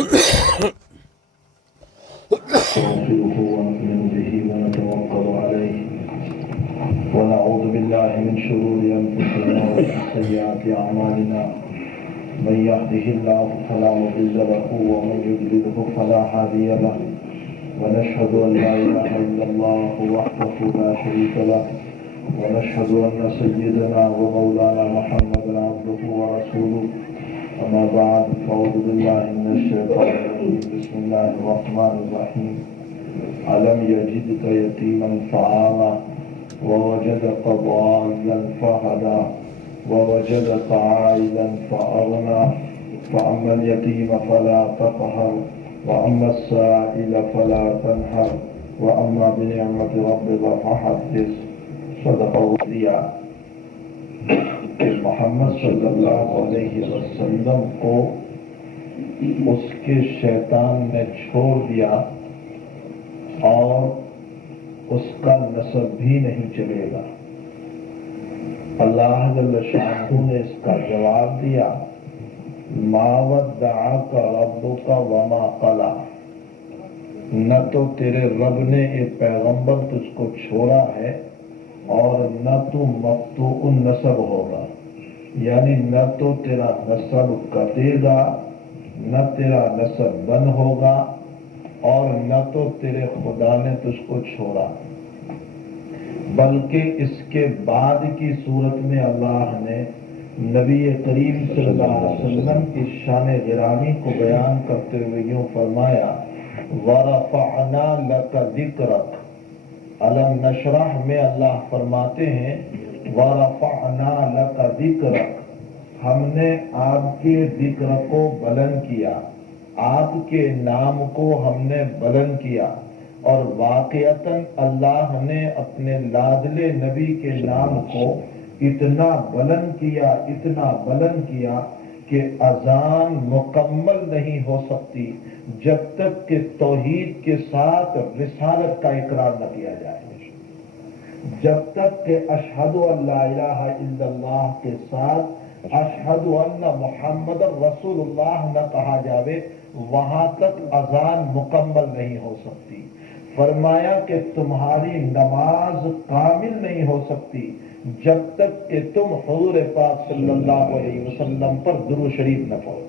نستغفره ونؤمن به ونتوكل عليه ونعوذ بالله من شرور أنفسنا ومن سيئات أعمالنا من يهده الله فلا مضل له ومن يضلله فلا هادي له ونشهد أن لا إله إلا الله وحده لا شريك له ونشهد أن سيدنا ومولانا محمدا عبده ورسوله أما بعد فأعوذ بالله من الشيطان الرجيم بسم الله الرحمن الرحيم ألم يجدك يتيما فآوى ووجدك ضالا فهدى ووجدك عائلا فأغنى فأما اليتيم فلا تقهر وأما السائل فلا تنهر وأما بنعمة ربك فحدث صدق اللہ کہ محمد صلی اللہ علیہ وسلم کو اس کے شیطان نے چھوڑ دیا اور اس کا نسب بھی نہیں چلے گا۔ اللہ جل شانہ نے اس کا جواب دیا ما ودعک ربک وما قلی، نہ تو تیرے رب نے اے پیغمبر تجھ کو چھوڑا ہے اور نہ تو مقطوع النسب ہوگا، یعنی نہ تو تیرا نسب کٹے گا نہ تیرا نسب بند ہوگا اور نہ تو تیرے خدا نے تجھ کو چھوڑا، بلکہ اس کے بعد کی صورت میں اللہ نے نبی کریم صلی اللہ علیہ وسلم کی شان گرامی کو بیان کرتے ہوئے یوں فرمایا وَرَفَعْنَا لَكَ ذِكْرَكَ۔ علم نشرح میں اللہ فرماتے ہیں وَرَفَعْنَا لَكَ ذِكْرَكَ، ہم نے آپ کے ذکر کو بلند کیا، آپ کے نام کو ہم نے بلند کیا، اور واقعتاً اللہ نے اپنے لاڈلے نبی کے نام کو اتنا بلند کیا کہ اذان مکمل نہیں ہو سکتی جب تک کہ توحید کے ساتھ رسالت کا اقرار نہ کیا جائے، جب تک کہ اشہد ان لا الہ الا اللہ کے ساتھ اشہد ان محمد رسول اللہ نہ کہا جاوے وہاں تک اذان مکمل نہیں ہو سکتی۔ فرمایا کہ تمہاری نماز کامل نہیں ہو سکتی جب تک کہ تم حضور پاک صلی اللہ علیہ وسلم پر درود شریف نہ پڑھو،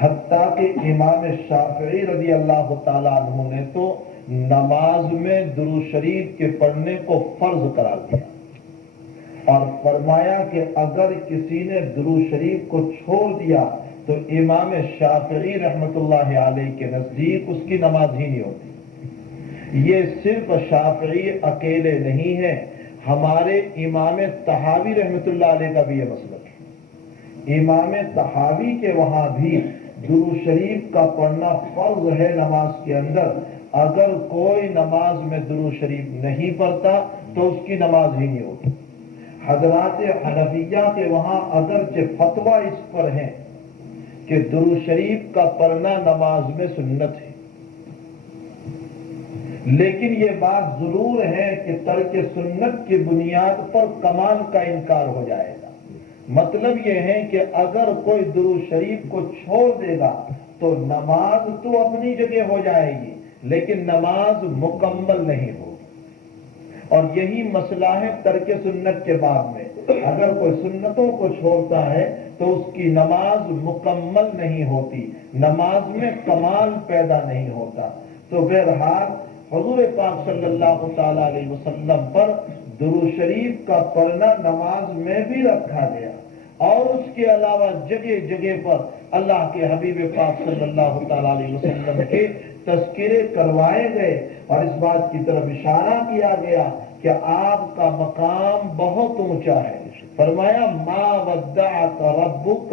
حتیٰ کہ امام شافعی رضی اللہ تعالیٰ عنہ نے تو نماز میں درود شریف کے پڑھنے کو فرض قرار دیا اور فرمایا کہ اگر کسی نے درود شریف کو چھوڑ دیا تو امام شافعی رحمت اللہ علیہ کے نزدیک اس کی نماز ہی نہیں ہوتی۔ یہ صرف شافعی اکیلے نہیں ہیں، ہمارے امام طحاوی رحمت اللہ علیہ کا بھی یہ مسلک ہے۔ امام طحاوی کے وہاں بھی درود شریف کا پڑھنا فرض ہے نماز کے اندر، اگر کوئی نماز میں درود شریف نہیں پڑھتا تو اس کی نماز ہی نہیں ہوتی۔ حضرات حنفیہ کے وہاں اگرچہ فتویٰ اس پر ہیں کہ درود شریف کا پڑھنا نماز میں سنت ہے، لیکن یہ بات ضرور ہے کہ ترک سنت کی بنیاد پر کمال کا انکار ہو جائے گا۔ مطلب یہ ہے کہ اگر کوئی درود شریف کو چھوڑ دے گا تو نماز تو اپنی جگہ ہو جائے گی لیکن نماز مکمل نہیں ہوگی، اور یہی مسئلہ ہے ترک سنت کے باب میں۔ اگر کوئی سنتوں کو چھوڑتا ہے تو اس کی نماز مکمل نہیں ہوتی، نماز میں کمال پیدا نہیں ہوتا۔ تو بہرحال حضور پاک صلی اللہ تعالیٰ علیہ وسلم پر درود شریف کا پڑھنا نماز میں بھی رکھا گیا، اور اس کے علاوہ جگہ جگہ پر اللہ کے حبیب پاک صلی اللہ تعالیٰ علیہ وسلم کے تذکرے کروائے گئے اور اس بات کی طرف اشارہ کیا گیا کہ آپ کا مقام بہت اونچا ہے۔ فرمایا ما ودعک ربک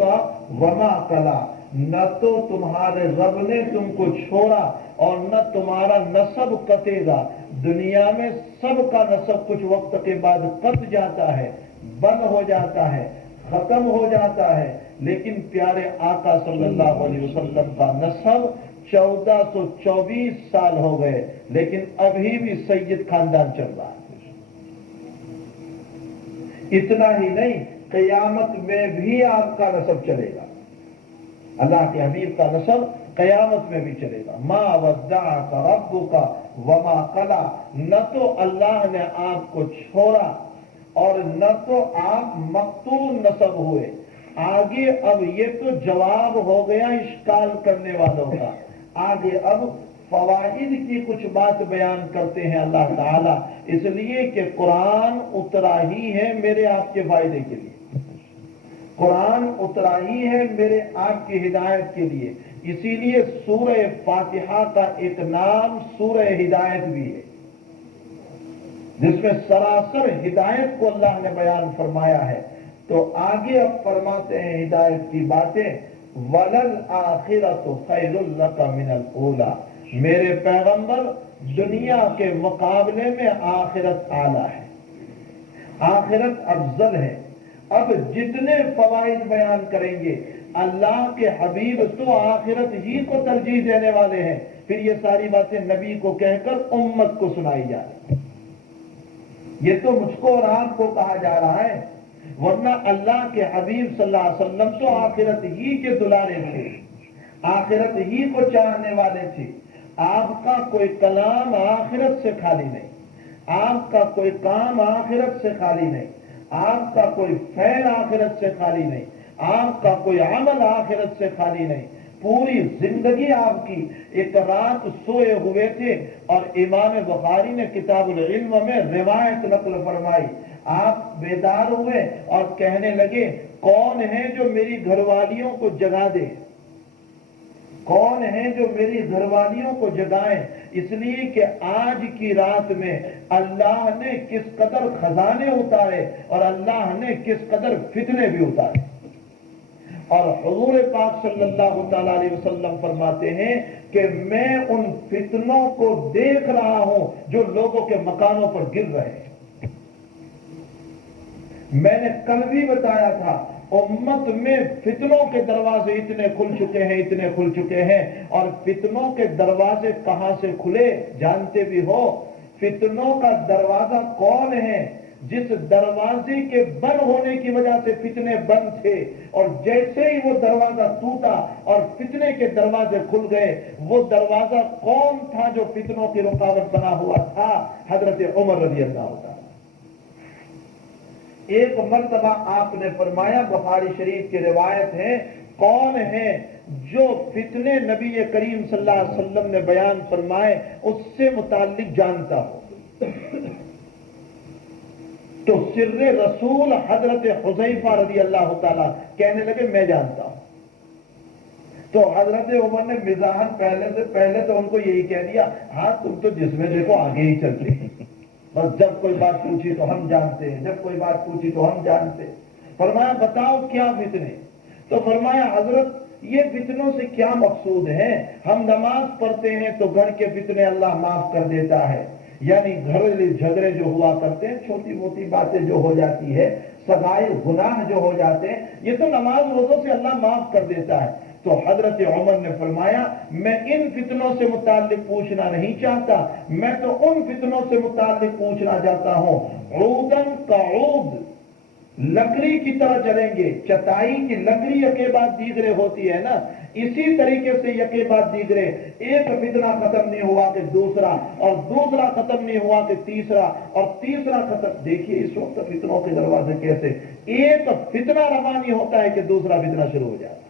وما قلی، نہ تو تمہارے رب نے تم کو چھوڑا اور نہ تمہارا نسب کٹے گا۔ دنیا میں سب کا نسب کچھ وقت کے بعد کٹ جاتا ہے، بند ہو جاتا ہے، ختم ہو جاتا ہے، لیکن پیارے آقا صلی اللہ علیہ وسلم کا نسب 1424 سال ہو گئے لیکن ابھی بھی سید خاندان چل رہا ہے۔ اتنا ہی نہیں، قیامت میں بھی آپ کا نسب چلے گا۔ اللہ کے حبیب کا نسل قیامت میں بھی چلے گا. ما ودعک ربک وما قلی، نہ تو اللہ نے آپ کو چھوڑا اور نہ تو آپ مقتول نسب ہوئے. آگے اب یہ تو جواب ہو گیا اشکال کرنے والوں کا. آگے اب فوائد کی کچھ بات بیان کرتے ہیں اللہ تعالیٰ، اس لیے کہ قرآن اترا ہی ہے میرے آپ کے فائدے کے لیے، قرآن اترا ہی ہے میرے آپ کی ہدایت کے لیے. اسی لیے سورہ فاتحہ کا ایک نام سورہ ہدایت بھی ہے، جس میں سراسر ہدایت کو اللہ نے بیان فرمایا ہے. تو آگے اب فرماتے ہیں ہدایت کی باتیں، وَلَلْآخِرَةُ خَيْرٌ لَكَ مِنَ الْأُولَىٰ، میرے پیغمبر دنیا کے مقابلے میں آخرت اعلیٰ ہے، آخرت افضل ہے. اب جتنے فوائد بیان کریں گے، اللہ کے حبیب تو آخرت ہی کو ترجیح دینے والے ہیں، پھر یہ ساری باتیں نبی کو کہہ کر امت کو سنائی جا رہی. یہ تو مجھ کو اور آپ کو کہا جا رہا ہے، ورنہ اللہ کے حبیب صلی اللہ علیہ وسلم تو آخرت ہی کے دلارے تھے، آخرت ہی کو چاہنے والے تھے. آپ کا کوئی کلام آخرت سے خالی نہیں، آپ کا کوئی کام آخرت سے خالی نہیں، آپ کا کوئی فعل آخرت سے خالی نہیں، آپ کا کوئی عمل آخرت سے خالی نہیں. پوری زندگی آپ کی، ایک رات سوئے ہوئے تھے اور امام بخاری نے کتاب العلم میں روایت نقل فرمائی، آپ بیدار ہوئے اور کہنے لگے کون ہے جو میری گھر والیوں کو جگا دے، کون ہے جو میری گھر والیوں کو جگائیں. اس لیے کہ آج کی رات میں اللہ نے کس قدر خزانے اتارے اور اللہ نے کس قدر فتنے بھی اتارے. اور حضور پاک صلی اللہ تعالی علیہ وسلم فرماتے ہیں کہ میں ان فتنوں کو دیکھ رہا ہوں جو لوگوں کے مکانوں پر گر رہے ہیں. میں نے کل بھی بتایا تھا، امت میں فتنوں کے دروازے اتنے کھل چکے ہیں، اتنے کھل چکے ہیں. اور فتنوں کے دروازے کہاں سے کھلے جانتے بھی ہو؟ فتنوں کا دروازہ کون ہے؟ جس دروازے کے بند ہونے کی وجہ سے فتنے بند تھے، اور جیسے ہی وہ دروازہ ٹوٹا اور فتنے کے دروازے کھل گئے، وہ دروازہ کون تھا جو فتنوں کی رکاوٹ بنا ہوا تھا؟ حضرت عمر رضی اللہ عنہ. ایک مرتبہ آپ نے فرمایا، بخاری شریف کی روایت ہے، کون ہے جو فتنے نبی کریم صلی اللہ علیہ وسلم نے بیان فرمائے اس سے متعلق جانتا ہو؟ تو سر رسول حضرت حذیفہ رضی اللہ تعالیٰ کہنے لگے میں جانتا ہوں. تو حضرت عمر نے مزاحاً پہلے تو ان کو یہی کہہ دیا، ہاں تم تو جس میں دیکھو آگے ہی چلتے ہیں، بس جب کوئی بات پوچھی تو ہم جانتے ہیں، جب کوئی بات پوچھی تو ہم جانتے ہیں. فرمایا بتاؤ کیا فتنے؟ تو فرمایا حضرت یہ فتنوں سے کیا مقصود ہے؟ ہم نماز پڑھتے ہیں تو گھر کے فتنے اللہ معاف کر دیتا ہے، یعنی گھریلو جھگڑے جو ہوا کرتے ہیں، چھوٹی موٹی باتیں جو ہو جاتی ہے، صغائر گناہ جو ہو جاتے ہیں، یہ تو نماز روزوں سے اللہ معاف کر دیتا ہے. تو حضرت عمر نے فرمایا میں ان فتنوں سے متعلق پوچھنا نہیں چاہتا، میں تو ان فتنوں سے متعلق پوچھنا چاہتا ہوں. عودن کا عود، لکڑی کی طرح چلیں گے. چٹائی کی لکڑی یکے بعد دیگرے ہوتی ہے نا، اسی طریقے سے یکے بعد دیگرے. ایک فتنہ ختم نہیں ہوا کہ دوسرا، اور دوسرا ختم نہیں ہوا کہ تیسرا، اور تیسرا ختم. دیکھیے اس وقت فتنوں کے دروازے کیسے، ایک فتنہ روانی ہوتا ہے کہ دوسرا فتنہ شروع ہو جاتا ہے.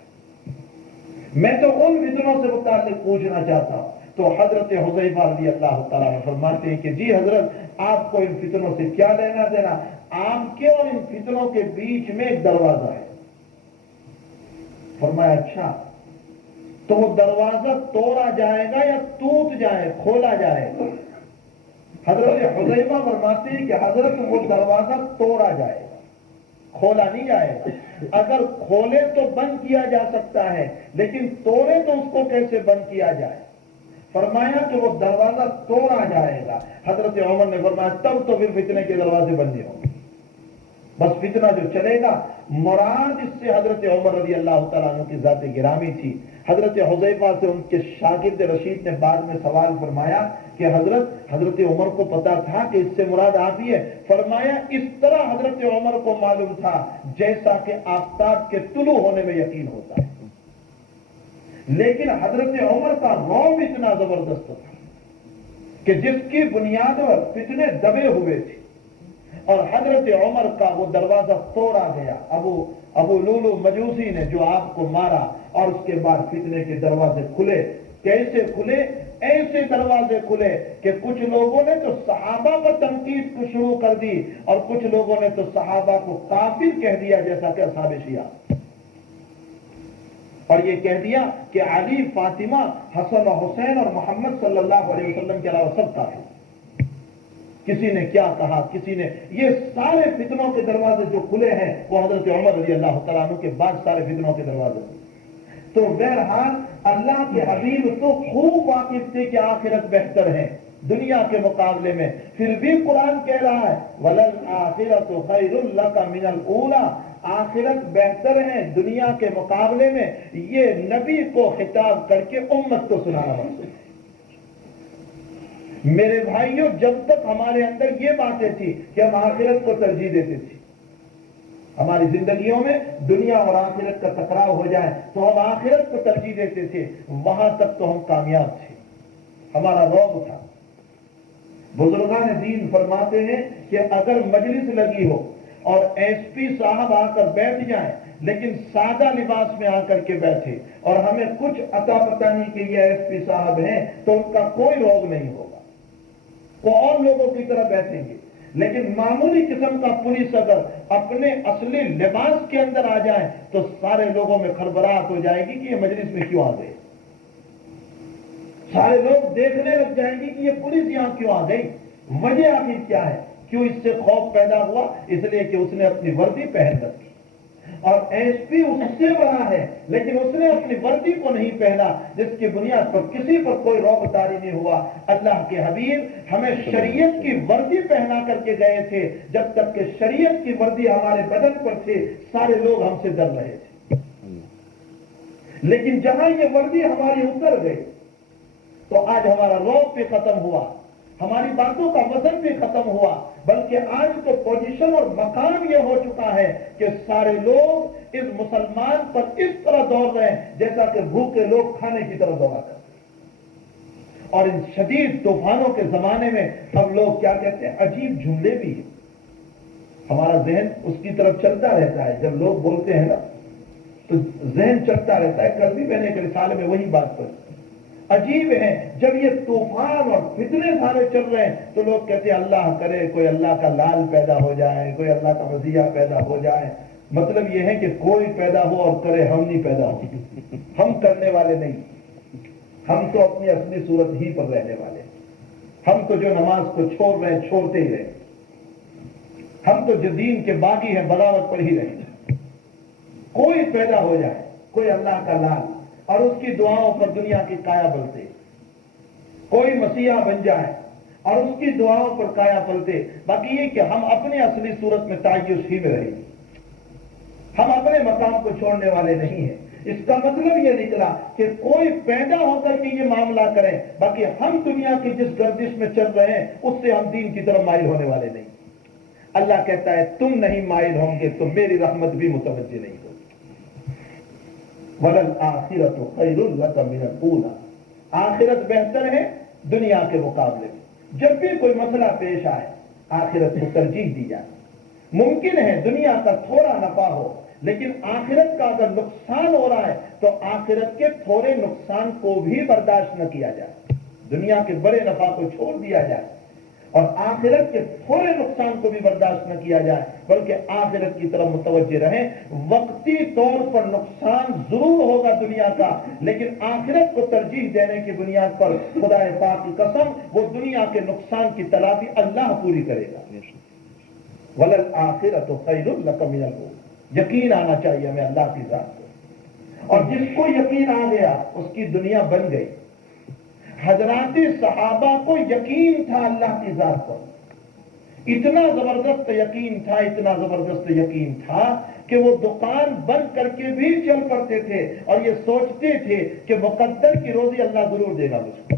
میں تو ان فتنوں سے متعلق پوچھنا چاہتا ہوں. تو حضرت حذیفہ رضی اللہ تعالیٰ فرماتے ہیں کہ جی حضرت آپ کو ان فتنوں سے کیا لینا دینا، آپ کے اور ان فتنوں کے بیچ میں ایک دروازہ ہے. فرمایا اچھا، تو وہ دروازہ توڑا جائے گا یا ٹوٹ جائے، کھولا جائے گا؟ حضرت حذیفہ فرماتے ہیں کہ حضرت وہ دروازہ توڑا جائے گا، کھولا نہیں جائے گا. اگر کھولے تو بند کیا جا سکتا ہے، لیکن توڑے تو اس کو کیسے بند کیا جائے؟ فرمایا کہ وہ دروازہ توڑا جائے گا. حضرت عمر نے فرمایا تب تو پھر فتنے کے دروازے بند نہیں ہوں گے، بس فتنہ جو چلے گا. مراد اس سے حضرت عمر رضی اللہ تعالیٰ عنہ کی ذات گرامی تھی. حضرت حذیفہ سے ان کے شاگرد رشید نے بعد میں سوال فرمایا کہ حضرت عمر کو پتا تھا کہ اس سے مراد آپ ہی ہے؟ فرمایا اس طرح حضرت عمر کو معلوم تھا جیسا کہ آفتاب کے طلوع ہونے میں یقین ہوتا ہے. لیکن حضرت عمر کا رعب اتنا زبردست تھا کہ جس کی بنیاد پر فتنے دبے ہوئے تھے، اور حضرت عمر کا وہ دروازہ توڑا گیا۔ ابو لولو مجوسی نے جو آپ کو مارا، اور اس کے بعد فتنے کے دروازے کھلے۔ کیسے کھلے؟ ایسے دروازے کھلے کہ کچھ لوگوں نے تو صحابہ پر تنقید کو شروع کر دی، اور کچھ لوگوں نے تو صحابہ کو کافر کہہ دیا، جیسا کہ اصحاب شیعہ، اور یہ کہہ دیا کہ علی، فاطمہ، حسن و حسین اور محمد صلی اللہ علیہ وسلم کے علاوہ سب کافر۔ کسی نے کیا کہا، کسی نے، یہ سارے فتنوں کے دروازے جو کھلے ہیں وہ حضرت عمر رضی اللہ تعالیٰ عنہ کے بعد سارے فتنوں کے دروازے کھلے۔ تو بہرحال اللہ کے حبیب تو خوب واقف تھے کہ آخرت بہتر ہے دنیا کے مقابلے میں، پھر بھی قرآن کہہ رہا ہے وَلَلْآخِرَةُ خَيْرٌ لَكَ مِنَ الْأُولَىٰ، آخرت بہتر ہے دنیا کے مقابلے میں۔ یہ نبی کو خطاب کر کے امت کو سنانا مقصود ہے۔ میرے بھائیوں، جب تک ہمارے اندر یہ باتیں تھی کہ ہم آخرت کو ترجیح دیتے تھے، ہماری زندگیوں میں دنیا اور آخرت کا ٹکراؤ ہو جائے تو ہم آخرت کو ترجیح دیتے تھے، وہاں تک تو ہم کامیاب تھے، ہمارا رعب تھا۔ بزرگان دین فرماتے ہیں کہ اگر مجلس لگی ہو اور ایس پی صاحب آ کر بیٹھ جائیں، لیکن سادہ لباس میں آ کر کے بیٹھے، اور ہمیں کچھ عطا پتہ نہیں کہ یہ ایس پی صاحب ہیں، تو ان کا کوئی روگ نہیں ہوگا، وہ اور لوگوں کی طرح بیٹھیں گے۔ لیکن معمولی قسم کا پولیس اگر اپنے اصلی لباس کے اندر آ جائے تو سارے لوگوں میں خربراہٹ ہو جائے گی کہ یہ مجلس میں کیوں آ گئے، سارے لوگ دیکھنے لگ جائیں گے کہ یہ پولیس یہاں کیوں آ گئی، وجہ آخر کیا ہے؟ کیوں اس سے خوف پیدا ہوا؟ اس لیے کہ اس نے اپنی وردی پہن رکھی، اور ایس پی اس سے بڑا ہے لیکن اس نے اپنی وردی کو نہیں پہنا، جس کی بنیاد پر کسی پر کوئی روب طاری نہیں ہوا۔ اللہ کے حبیب ہمیں شریعت کی وردی پہنا کر کے گئے تھے، جب تک کہ شریعت کی وردی ہمارے بدن پر تھے سارے لوگ ہم سے ڈر رہے تھے، لیکن جہاں یہ وردی ہماری اتر گئی تو آج ہمارا روب بھی ختم ہوا، ہماری باتوں کا وزن بھی ختم ہوا، بلکہ آج تو پوزیشن اور مقام یہ ہو چکا ہے کہ سارے لوگ اس مسلمان پر اس طرح دوڑ رہے ہیں جیسا کہ بھوکے لوگ کھانے کی طرف دوڑا کرتے ہیں۔ اور ان شدید طوفانوں کے زمانے میں اب لوگ کیا کہتے ہیں، عجیب جملے بھی ہیں، ہمارا ذہن اس کی طرف چلتا رہتا ہے، جب لوگ بولتے ہیں نا تو ذہن چلتا رہتا ہے۔ کل بھی میں نے ایک رسالے میں وہی بات پڑھی، عجیب ہے جب یہ طوفان اور فتنے سارے چل رہے ہیں تو لوگ کہتے ہیں اللہ کرے کوئی اللہ کا لال پیدا ہو جائے، کوئی اللہ کا وزیہ پیدا ہو جائے۔ مطلب یہ ہے کہ کوئی پیدا ہو اور کرے، ہم نہیں پیدا ہو، ہم کرنے والے نہیں، ہم تو اپنی اصلی صورت ہی پر رہنے والے، ہم تو جو نماز کو چھوڑ رہے ہیں چھوڑتے ہی رہے، ہم تو جو دین کے باغی ہیں بغاوت پر ہی رہے۔ کوئی پیدا ہو جائے، کوئی اللہ کا لال، اور اس کی دعاؤں پر دنیا کی کایا پلٹے، کوئی مسیحا بن جائے اور اس کی دعاؤں پر کایا پلٹے، باقی یہ کہ ہم اپنے اصلی صورت میں تعیش ہی میں رہیں گے، ہم اپنے مقام کو چھوڑنے والے نہیں ہیں۔ اس کا مطلب یہ نکلا کہ کوئی پیدا ہو کر کے یہ معاملہ کریں، باقی ہم دنیا کی جس گردش میں چل رہے ہیں اس سے ہم دین کی طرف مائل ہونے والے نہیں۔ اللہ کہتا ہے تم نہیں مائل ہوں گے تو میری رحمت بھی متوجہ نہیں ہوگی۔ وَلَلْآخِرَةُ خَيْرٌ لَكَ مِنَ الْأُولَىٰ، آخرت بہتر ہے دنیا کے مقابلے میں۔ جب بھی کوئی مسئلہ پیش آئے آخرت کو ترجیح دی جائے۔ ممکن ہے دنیا کا تھوڑا نفع ہو، لیکن آخرت کا اگر نقصان ہو رہا ہے تو آخرت کے تھوڑے نقصان کو بھی برداشت نہ کیا جائے، دنیا کے بڑے نفع کو چھوڑ دیا جائے، اور آخرت کے تھوڑے نقصان کو بھی برداشت نہ کیا جائے، بلکہ آخرت کی طرف متوجہ رہیں۔ وقتی طور پر نقصان ضرور ہوگا دنیا کا، لیکن آخرت کو ترجیح دینے کی بنیاد پر خدا پاک کی قسم وہ دنیا کے نقصان کی تلافی اللہ پوری کرے گا۔ وَلَلْآخِرَةُ خَيْرٌ لَكَ مِنَ الْأُولَىٰ، یقین آنا چاہیے ہمیں اللہ کی ذات کو، اور جس کو یقین آ گیا اس کی دنیا بن گئی۔ حضرات صحابہ کو یقین تھا اللہ کی ذات پر، اتنا زبردست یقین تھا، اتنا زبردست یقین تھا کہ وہ دکان بند کر کے بھی چل پڑتے تھے اور یہ سوچتے تھے کہ مقدر کی روزی اللہ ضرور دے گا مجھ کو،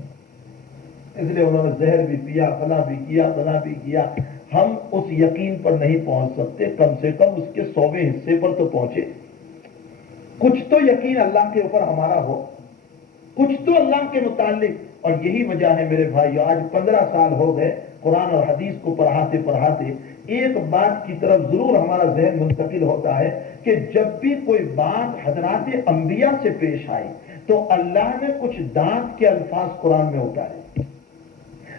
اس لیے انہوں نے زہر بھی پیا، فلاں بھی کیا، فلاں بھی کیا۔ ہم اس یقین پر نہیں پہنچ سکتے، کم سے کم اس کے 100ویں حصے پر تو پہنچے، کچھ تو یقین اللہ کے اوپر ہمارا ہو۔ کچھ تو اللہ کے متعلق. اور یہی وجہ ہے میرے بھائیو، آج 15 سال ہو گئے قرآن اور حدیث کو پڑھاتے پڑھاتے ایک بات کی طرف ضرور ہمارا ذہن منتقل ہوتا ہے کہ جب بھی کوئی بات حضرات انبیاء سے پیش آئی تو اللہ نے کچھ دانت کے الفاظ قرآن میں اتارے.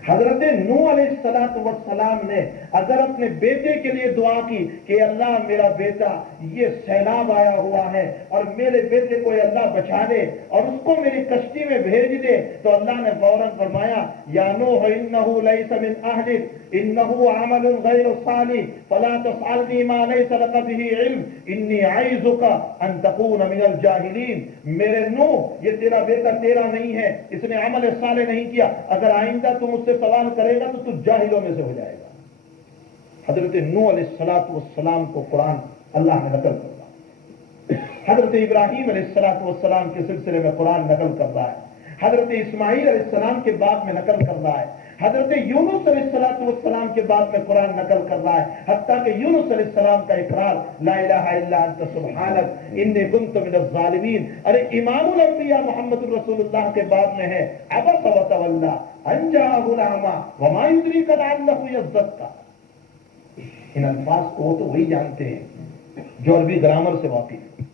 حضرت نوح علیہ السلام نے اگر اپنے بیٹے کے لیے دعا کی کہ اللہ میرا بیٹا یہ سیلاب آیا ہوا ہے اور میرے بیٹے کو اللہ بچا دے اور اس کو میری کشتی میں بھیج دے، تو اللہ نے فوراً فرمایا یا نوح انہ لیس من اہلک انہ عمل غیر صالح فلا تسألنی ما لیس لک به علم انی اعیذک ان تکون من الجاہلین. میرے نوح یہ تیرا بیٹا تیرا نہیں ہے، اس نے عمل صالح نہیں کیا، اگر آئندہ تم اس سے سوال کرے گا تو جاہلوں میں سے ہو جائے گا. حضرت نوح علیہ السلام کو قرآن اللہ نے نقل کر رہا ہے. حضرت ابراہیم علیہ السلام کے سلسلے میں قرآن نقل کر رہا ہے. حضرت اسماعیل علیہ السلام کے بعد میں نقل کر رہا ہے. حضرت یونس علیہ السلام کے بعد میں قرآن نقل کر رہا ہے. حتیٰ کہ یونس علیہ السلام کا اقرار لا الہ الا انت سبحانک انی کنت من الظالمین. ارے امام الانبیاء محمد رسول اللہ کے بعد میں ہے عبس وتولی ان جاءہ الاعمی وما یدریک لعلہ یزکیٰ. ان الفاظ کو تو وہی جانتے ہیں جو عربی گرامر سے واقف ہے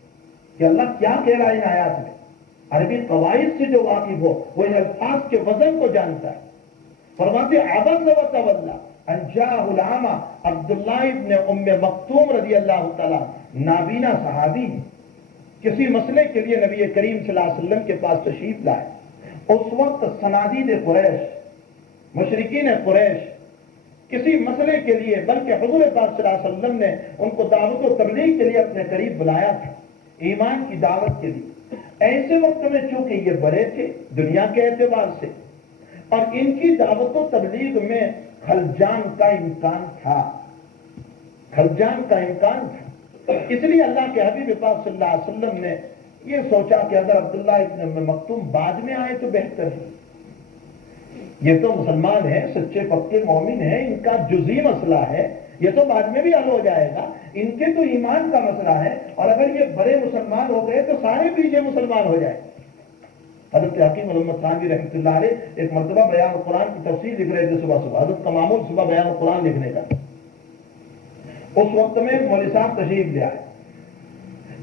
کہ اللہ کیا کہہ رہا ہے ان آیات میں. عربی قواعد سے جو واقف ہو وہ ان الفاظ کے وزن کو جانتا ہے. فرماتے عبس وتولی ان جاءہ الاعمی. عبداللہ ابن ام مکتوم رضی اللہ تعالیٰ نابینا صحابی کسی مسئلے کے لیے نبی کریم صلی اللہ علیہ وسلم کے پاس تشریف لائے. اس وقت صنادید قریش، مشرکین قریش کسی مسئلے کے لیے، بلکہ حضور پاک صلی اللہ علیہ وسلم نے ان کو دعوت و تبلیغ کے لیے اپنے قریب بلایا تھا، ایمان کی دعوت کے لیے. ایسے وقت میں چونکہ یہ بڑے تھے دنیا کے اعتبار سے اور ان کی دعوت و تبلیغ میں خلجان کا امکان تھا، اس لیے اللہ کے حبیب پاک صلی اللہ علیہ وسلم نے یہ سوچا کہ اگر عبداللہ ابن ام مکتوم بعد میں آئے تو بہتر ہے. یہ تو مسلمان ہیں، سچے پکے مومن ہیں، ان کا جزئی مسئلہ ہے، یہ تو بعد میں بھی حل ہو جائے گا. ان کے تو ایمان کا مسئلہ ہے اور اگر یہ بڑے مسلمان ہو گئے تو سارے پیچھے مسلمان ہو جائیں. حضرت حکیم محمد خانوی رحمۃ اللہ علیہ ایک مرتبہ بیان قرآن کی تفسیر لکھ رہے تھے صبح. حضرت کا معمول صبح بیان قرآن لکھنے کا. اس وقت میں مولوی صاحب تشریف لے آئے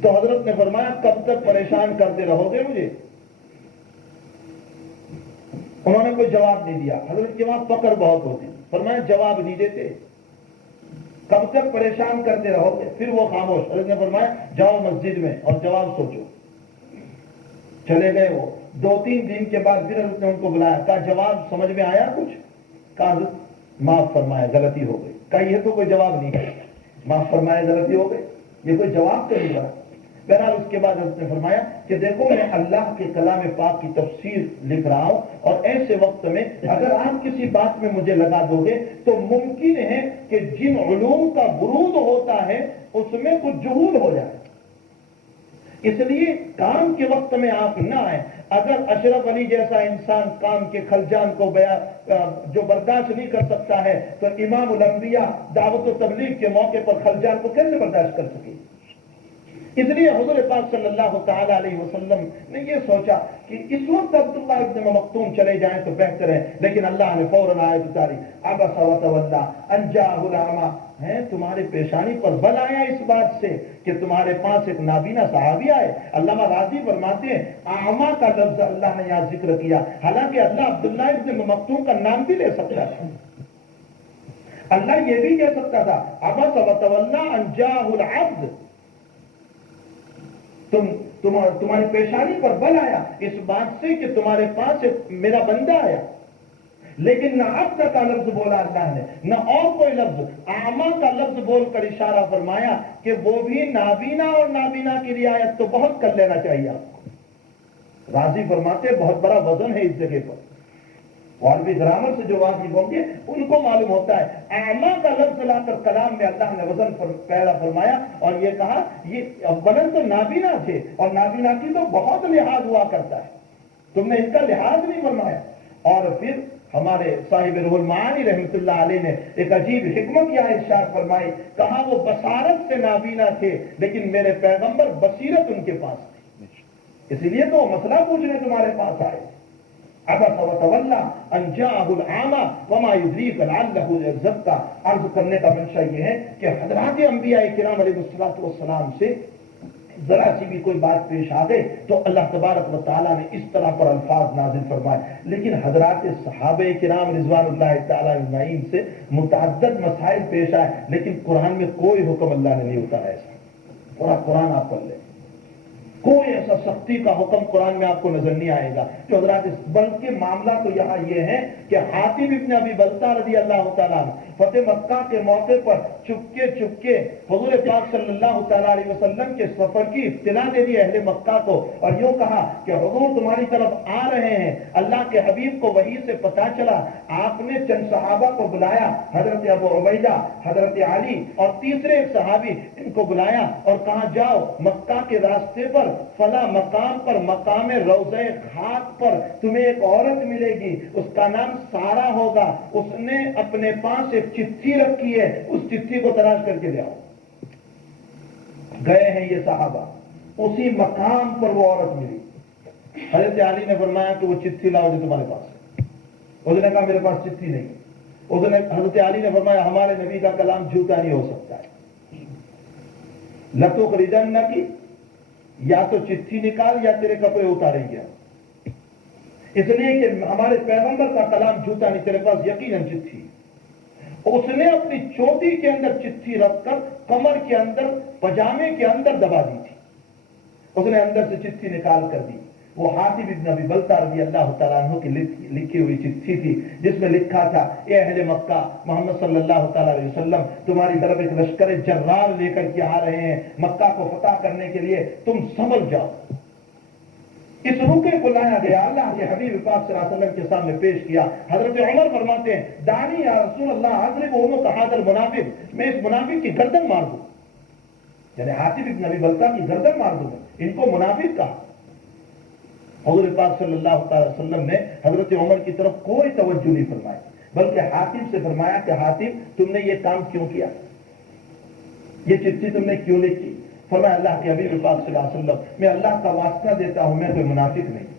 تو حضرت نے فرمایا کب تک پریشان کرتے رہو گے مجھے. انہوں نے کوئی جواب نہیں دیا. حضرت کے وہاں فقر بہت ہوتی، فرمایا جواب نہیں دیتے، کب تک پریشان کرتے رہو گے. پھر وہ خاموش. حضرت نے فرمایا جاؤ مسجد میں اور جواب سوچو. چلے گئے وہ. 2-3 دن کے بعد پھر حضرت نے ان کو بلایا، کہا جواب سمجھ میں آیا کچھ؟ کہا حضرت معاف فرمایا غلطی ہو گئی. کہا یہ تو کوئی جواب نہیں ہے، معاف فرمایا غلطی ہو گئی، یہ کوئی جواب تو نہیں بنا. بہرحال اس کے بعد حضرت نے فرمایا کہ دیکھو میں اللہ کے کلام پاک کی تفسیر لکھ رہا ہوں اور ایسے وقت میں اگر آپ کسی بات میں مجھے لگا دو گے تو ممکن ہے کہ جن علوم کا ورود ہوتا ہے اس میں کچھ جہول ہو جائے. اس لیے کام کے وقت میں آپ نہ آئیں. اگر اشرف علی جیسا انسان کام کے خلجان کو جو برداشت نہیں کر سکتا ہے تو امام الانبیاء دعوت و تبلیغ کے موقع پر خلجان کو کیسے برداشت کر سکے؟ اس لیے حضور پاک صلی اللہ تعالی علیہ وسلم نے یہ سوچا کہ اس وقت عبداللہ ابن مکتوم چلے جائیں تو بہتر ہے، لیکن اللہ نے فوراً آیت اتاری عبس وتولی ان جاءہ الاعمی. ہے تمہارے پیشانی پر بل آیا اس بات سے کہ تمہارے پاس ایک نابینا صحابی آئے. علامہ راضی فرماتے ہیں اعمیٰ کا لفظ اللہ نے یہاں ذکر کیا، حالانکہ اللہ عبداللہ ابن مکتوم کا نام بھی لے سکتا تھا. اللہ یہ بھی کہہ سکتا تھا عبس وتولی ان جاءہ العبد، تمہاری پیشانی پر بل آیا اس بات سے کہ تمہارے پاس میرا بندہ آیا. لیکن نہ عبد کا لفظ بولا اللہ نے، نہ اور کوئی لفظ. اعمیٰ کا لفظ بول کر اشارہ فرمایا کہ وہ بھی نابینا، اور نابینا کی رعایت تو بہت کر لینا چاہیے آپ کو. راضی فرماتے بہت بڑا وزن ہے اس جگہ پر. اور بھی گرامر سے جو واقف ہوں گے ان کو معلوم ہوتا ہے. اعمیٰ کا لفظ لا کر کلام میں اللہ نے وزن پیدا فرمایا اور یہ کہا یہ اولن تو نابینا تھے اور نابینا کی تو بہت لحاظ ہوا کرتا ہے، تم نے ان کا لحاظ نہیں فرمایا. اور پھر ہمارے صاحب روح المعانی رحمۃ اللہ علیہ نے ایک عجیب حکمت یا ارشاد فرمائی، کہا وہ بصارت سے نابینا تھے لیکن میرے پیغمبر بصیرت ان کے پاس تھی. اسی لیے تو مسئلہ پوچھنے تمہارے پاس آئے. عبس وتولی ان جاءہ الاعمی وما یدریک لعلہ یزکیٰ. عرض کرنے کا منشا یہ ہے کہ حضرات انبیاء کرام علیہ السلام سے ذرا سی بھی کوئی بات پیش آ گئے تو اللہ تبارک و تعالیٰ نے اس طرح پر الفاظ نازل فرمائے. لیکن حضرات صحابہ کرام رضوان اللہ تعالیٰ اجمعین سے متعدد مسائل پیش آئے، لیکن قرآن میں کوئی حکم اللہ نے نہیں اتارا ایسا. پورا قرآن آپ پڑھ لیں، کوئی ایسا سختی کا حکم قرآن میں آپ کو نظر نہیں آئے گا جو حضرات. بلکہ معاملہ تو یہاں یہ ہے کہ حاتم ابن ابی بلتہ رضی اللہ تعالیٰ عنہ فتح مکہ کے موقع پر چپکے حضور پاک صلی اللہ تعالیٰ علیہ وسلم کے سفر کی اطلاع دے دی اہل مکہ کو، اور یوں کہا کہ حضور تمہاری طرف آ رہے ہیں. اللہ کے حبیب کو وحی سے پتا چلا. آپ نے چند صحابہ کو بلایا، حضرت ابو عبیدہ، حضرت علی اور تیسرے ایک صحابی، ان کو بلایا اور کہا جاؤ مکہ کے راستے پر فلاں مقام پر مقام روضہ خاک پر تمہیں ایک عورت ملے گی، اس کا نام سارا ہوگا، اس نے اپنے پاس ایک چٹھی رکھی ہے، اس چٹھی کو تلاش کر کے لے آؤ. گئے ہیں یہ صحابہ، اسی مقام پر وہ عورت ملی. حضرت علی نے فرمایا کہ وہ چٹھی لاؤ جو تمہارے پاس ہے. اس نے کہا میرے پاس چٹھی نہیں. حضرت علی نے فرمایا ہمارے نبی کا کلام جھوٹا نہیں ہو سکتا ہے. لتخرجن کی، یا تو چٹھی نکال یا تیرے کپڑے اتاریں گے. اس لیے کہ ہمارے پیغمبر کا کلام جھوٹا نہیں، تیرے پاس یقیناً چٹھی. اس نے اپنی چوٹی کے اندر چٹھی رکھ کر کمر کے اندر پجامے کے اندر دبا دی تھی. اس نے اندر سے چٹھی نکال کر دی. وہ حاتم ابن ابی بلتہ رضی اللہ تعالیٰ عنہ کی لکھی ہوئی چٹھی تھی، جس میں لکھا تھا اے اہل مکہ، محمد صلی اللہ تعالیٰ علیہ وسلم تمہاری طرف ایک لشکر جرار لے کر کے آ رہے ہیں مکہ کو فتح کرنے کے لیے، تم سنبھل جاؤ. اس رکے کو لایا گیا، اللہ کے حبیب پاک صلی اللہ علیہ وسلم کے سامنے پیش کیا. حضرت عمر فرماتے ہیں دانی یا رسول اللہ اضرب عنق ھذا المنافق، میں اس منافق کی گردن مار دوں. یعنی حاتم ابن ابی بلتہ کی گردن مار دوں. ان کو منافق کہا. حضور پاک صلی اللہ تعالی وسلم نے حضرت عمر کی طرف کوئی توجہ نہیں فرمائی، بلکہ حاتم سے فرمایا کہ حاتم تم نے یہ کام کیوں کیا، یہ چٹھی تم نے کیوں لکھی؟ فرمایا اللہ کے حبیب پاک صلی اللہ علیہ وسلم میں اللہ کا واسطہ دیتا ہوں، میں کوئی منافق نہیں.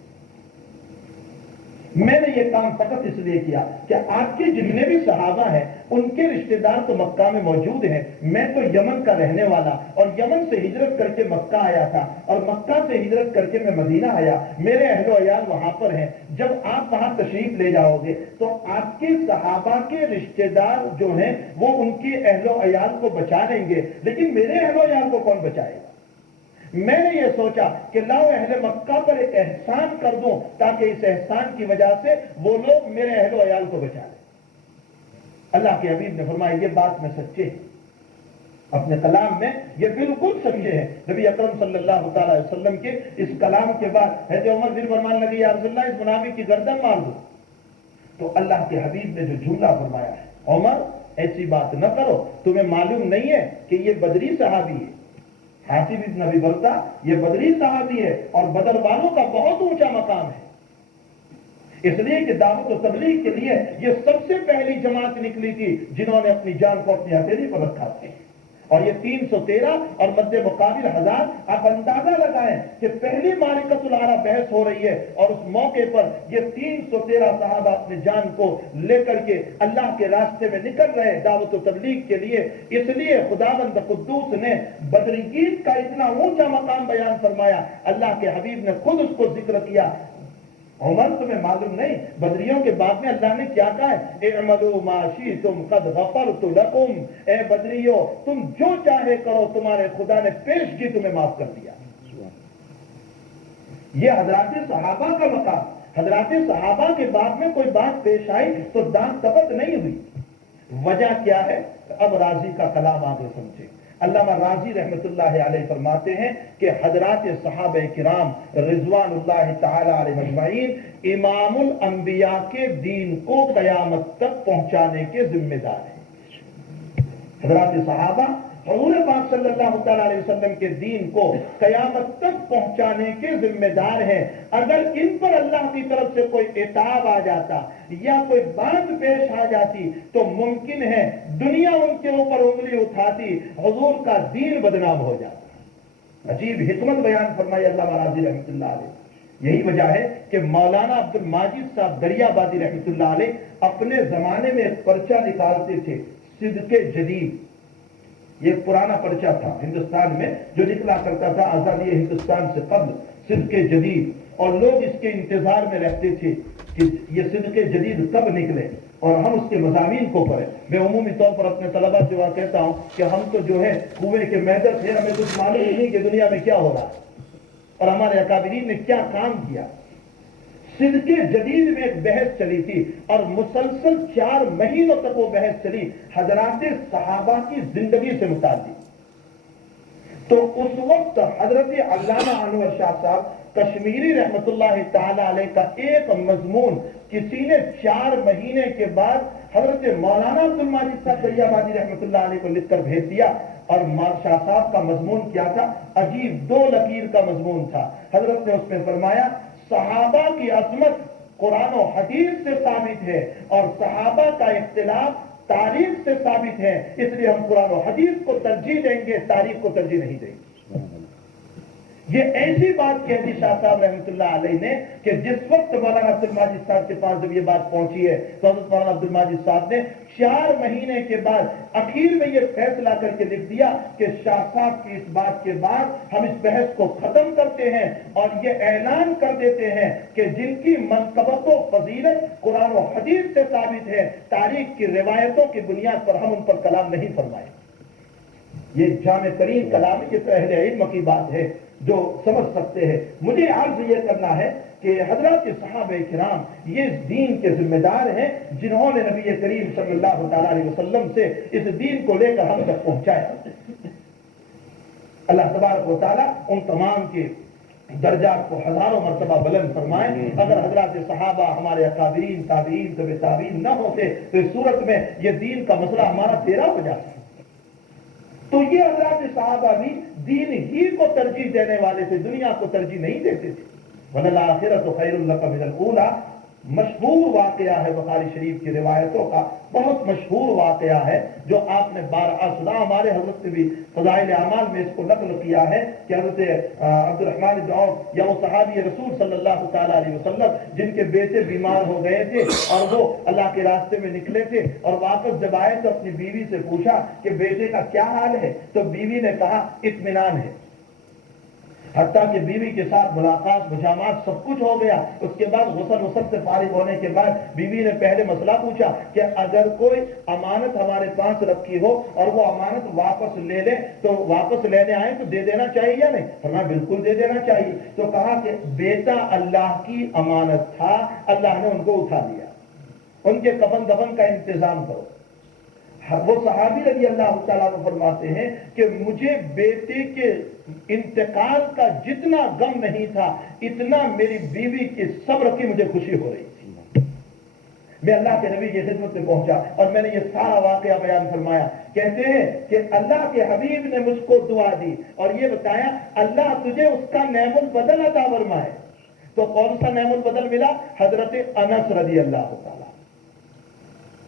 میں نے یہ کام فقط اس لیے کیا کہ آپ کے جتنے بھی صحابہ ہیں ان کے رشتہ دار تو مکہ میں موجود ہیں، میں تو یمن کا رہنے والا اور یمن سے ہجرت کر کے مکہ آیا تھا اور مکہ سے ہجرت کر کے میں مدینہ آیا، میرے اہل و عیال وہاں پر ہیں. جب آپ وہاں تشریف لے جاؤ گے تو آپ کے صحابہ کے رشتہ دار جو ہیں وہ ان کے اہل و عیال کو بچا لیں گے، لیکن میرے اہل و عیال کو کون بچائے گا؟ میں نے یہ سوچا کہ لاؤ اہل مکہ پر ایک احسان کر دوں تاکہ اس احسان کی وجہ سے وہ لوگ میرے اہل و عیال کو بچا لیں. اللہ کے حبیب نے فرمایا یہ بات میں سچے ہیں، اپنے کلام میں یہ بالکل سچے ہیں. نبی اکرم صلی اللہ تعالی علیہ وسلم کے اس کلام کے بعد حضرت عمر بن فرمان لگے یا رسول اللہ اس منافق کی گردن مار دو. تو اللہ کے حبیب نے جو جملہ فرمایا ہے عمر ایسی بات نہ کرو، تمہیں معلوم نہیں ہے کہ یہ بدری صحابی ہے. حاتم ابن ابی بلتہ یہ بدری صحابی ہے اور بدر والوں کا بہت اونچا مقام ہے. اس لیے کہ دعوت و تبلیغ کے لیے یہ سب سے پہلی جماعت نکلی تھی جنہوں نے اپنی جان کو اپنی ہتھیلی پر رکھا تھا. اور یہ 313 اور مد مقابل 1000. آپ اندازہ لگائیں کہ پہلی معرکۃ العرب بحث ہو رہی ہے اور اس موقع پر یہ 313 صحابہ اپنی جان کو لے کر کے اللہ کے راستے میں نکل رہے دعوت و تبلیغ کے لیے. اس لیے خداوند قدوس نے بدرین کا اتنا اونچا مقام بیان فرمایا. اللہ کے حبیب نے خود اس کو ذکر کیا. عمر تمہیں معلوم نہیں بدریوں کے بعد میں اللہ نے کیا کہا ہے اعملوا ما شئتم قد غفرت لکم. اے بدریو تم جو چاہے کرو تمہارے خدا نے پیشگی تمہیں معاف کر دیا. یہ حضرات صحابہ کا مقام. حضرات صحابہ کے بعد میں کوئی بات پیش آئی تو دانت تپت نہیں ہوئی. وجہ کیا ہے؟ اب راضی کا کلام آگے سمجھے. علامہ راضی رحمت اللہ علیہ فرماتے ہیں کہ حضرات صحابہ کرام رضوان اللہ تعالی علیہ مجمعین امام الانبیاء کے دین کو قیامت تک پہنچانے کے ذمہ دار ہیں. حضرات صحابہ حضور پاک صلی اللہ تعالی علیہ وسلم کے دین کو قیامت تک پہنچانے کے ذمہ دار ہیں. اگر ان پر اللہ کی طرف سے کوئی عتاب آ جاتا یا کوئی بات پیش آ جاتی تو ممکن ہے دنیا ان کے اوپر انگلی اٹھاتی، حضور کا دین بدنام ہو جاتا. عجیب حکمت بیان فرمائی علامہ راضی رحمۃ اللہ علیہ. یہی وجہ ہے کہ مولانا عبد الماجد صاحب دریا بادی رحمۃ اللہ علیہ اپنے زمانے میں ایک پرچہ نکالتے تھے، صدق جدید. یہ ایک پرانا پرچہ تھا ہندوستان میں جو نکلا کرتا تھا آزادی ہندوستان سے قبل، صدق جدید. اور لوگ اس کے انتظار میں رہتے تھے کہ یہ صدق جدید کب نکلے اور ہم اس کے مضامین کو پڑھیں. میں عمومی طور پر اپنے طلباء سے وہاں کہتا ہوں کہ ہم تو جو ہے کنویں کے میدر تھے، ہمیں کچھ معلوم ہی نہیں کہ دنیا میں کیا ہو رہا اور ہمارے اکابرین نے کیا کام کیا. صدق جدید میں ایک بحث چلی تھی اور مسلسل 4 مہینوں تک وہ بحث چلی حضرات صحابہ کی زندگی سے متعلق. تو اس وقت حضرت علامہ انور شاہ صاحب کشمیری رحمت اللہ تعالی علیہ کا ایک مضمون کسی نے 4 مہینے کے بعد حضرت مولانا عبد الماجد صاحب دریا بادی رحمت اللہ علیہ کو لکھ کر بھیج دیا. اور شاہ صاحب کا مضمون کیا تھا؟ عجیب 2 لکیر کا مضمون تھا. حضرت نے اس میں فرمایا صحابہ کی عظمت قرآن و حدیث سے ثابت ہے اور صحابہ کا اختلاف تاریخ سے ثابت ہے، اس لیے ہم قرآن و حدیث کو ترجیح دیں گے، تاریخ کو ترجیح نہیں دیں گے. یہ ایسی بات کہہ دی شاہ صاحب رحمۃ اللہ علیہ نے کہ جس وقت مولانا عبد الماجد صاحب کے پاس جب یہ بات پہنچی ہے تو حضرت مولانا عبد الماجد صاحب نے 4 مہینے کے بعد اخیر میں یہ فیصلہ کر کے لکھ دیا کہ شاہ صاحب کی اس بات کے بعد ہم اس بحث کو ختم کرتے ہیں اور یہ اعلان کر دیتے ہیں کہ جن کی منقبت و فضیلت قرآن و حدیث سے ثابت ہے، تاریخ کی روایتوں کی بنیاد پر ہم ان پر کلام نہیں فرمائیں. یہ جامع ترین کلام ہے، یہ تو اہل علم کی بات ہے جو سمجھ سکتے ہیں. مجھے عرض یہ کرنا ہے کہ حضرات صحابہ کرام یہ دین کے ذمہ دار ہیں جنہوں نے نبی کریم صلی اللہ تعالی علیہ وسلم سے اس دین کو لے کر ہم تک پہنچایا. اللہ تبارک و تعالیٰ ان تمام کے درجات کو ہزاروں مرتبہ بلند فرمائیں. اگر حضرات صحابہ ہمارے اکابرین تابعین طب تابعین نہ ہوتے تو اس صورت میں یہ دین کا مسئلہ ہمارا تیرا ہو جاتا. تو یہ حضرات صحابہ بھی دین ہی کو ترجیح دینے والے تھے، دنیا کو ترجیح نہیں دیتے تھے. وَلَلْآخِرَةُ خَيْرٌ لَكَ مِنَ الْأُولَىٰ مشہور واقعہ ہے بخاری شریف کی روایتوں کا، بہت مشہور واقعہ ہے جو آپ نے بارہا سنا. ہمارے حضرت نے بھی فضائل اعمال میں اس کو نقل کیا ہے کہ حضرت عبد الرحمن بن عوف یا وہ صحابی رسول صلی اللہ تعالی علیہ وسلم جن کے بیٹے بیمار ہو گئے تھے اور وہ اللہ کے راستے میں نکلے تھے اور واپس جب آئے تو اپنی بیوی سے پوچھا کہ بیٹے کا کیا حال ہے، تو بیوی نے کہا اطمینان ہے. حتیٰ کہ بیوی کے ساتھ ملاقات مجامات سب کچھ ہو گیا. اس کے بعد غسل سے فارغ ہونے کے بعد بیوی نے پہلے مسئلہ پوچھا کہ اگر کوئی امانت ہمارے پاس رکھی ہو اور وہ امانت واپس لے لے تو واپس لینے آئے تو دے دینا چاہیے یا نہیں؟ فرمایا بالکل دے دینا چاہیے. تو کہا کہ بیٹا اللہ کی امانت تھا، اللہ نے ان کو اٹھا لیا، ان کے کفن دفن کا انتظام کرو. وہ صحابی رضی اللہ تعالیٰ عنہ فرماتے ہیں کہ مجھے بیٹے کے انتقال کا جتنا غم نہیں تھا اتنا میری بیوی کے صبر کی مجھے خوشی ہو رہی تھی. میں اللہ کے نبی کی خدمت میں پہنچا اور میں نے یہ سارا واقعہ بیان فرمایا. کہتے ہیں کہ اللہ کے حبیب نے مجھ کو دعا دی اور یہ بتایا اللہ تجھے اس کا نعم البدل عطا فرمائے. تو کون سا نعم البدل ملا؟ حضرت انس رضی اللہ تعالیٰ،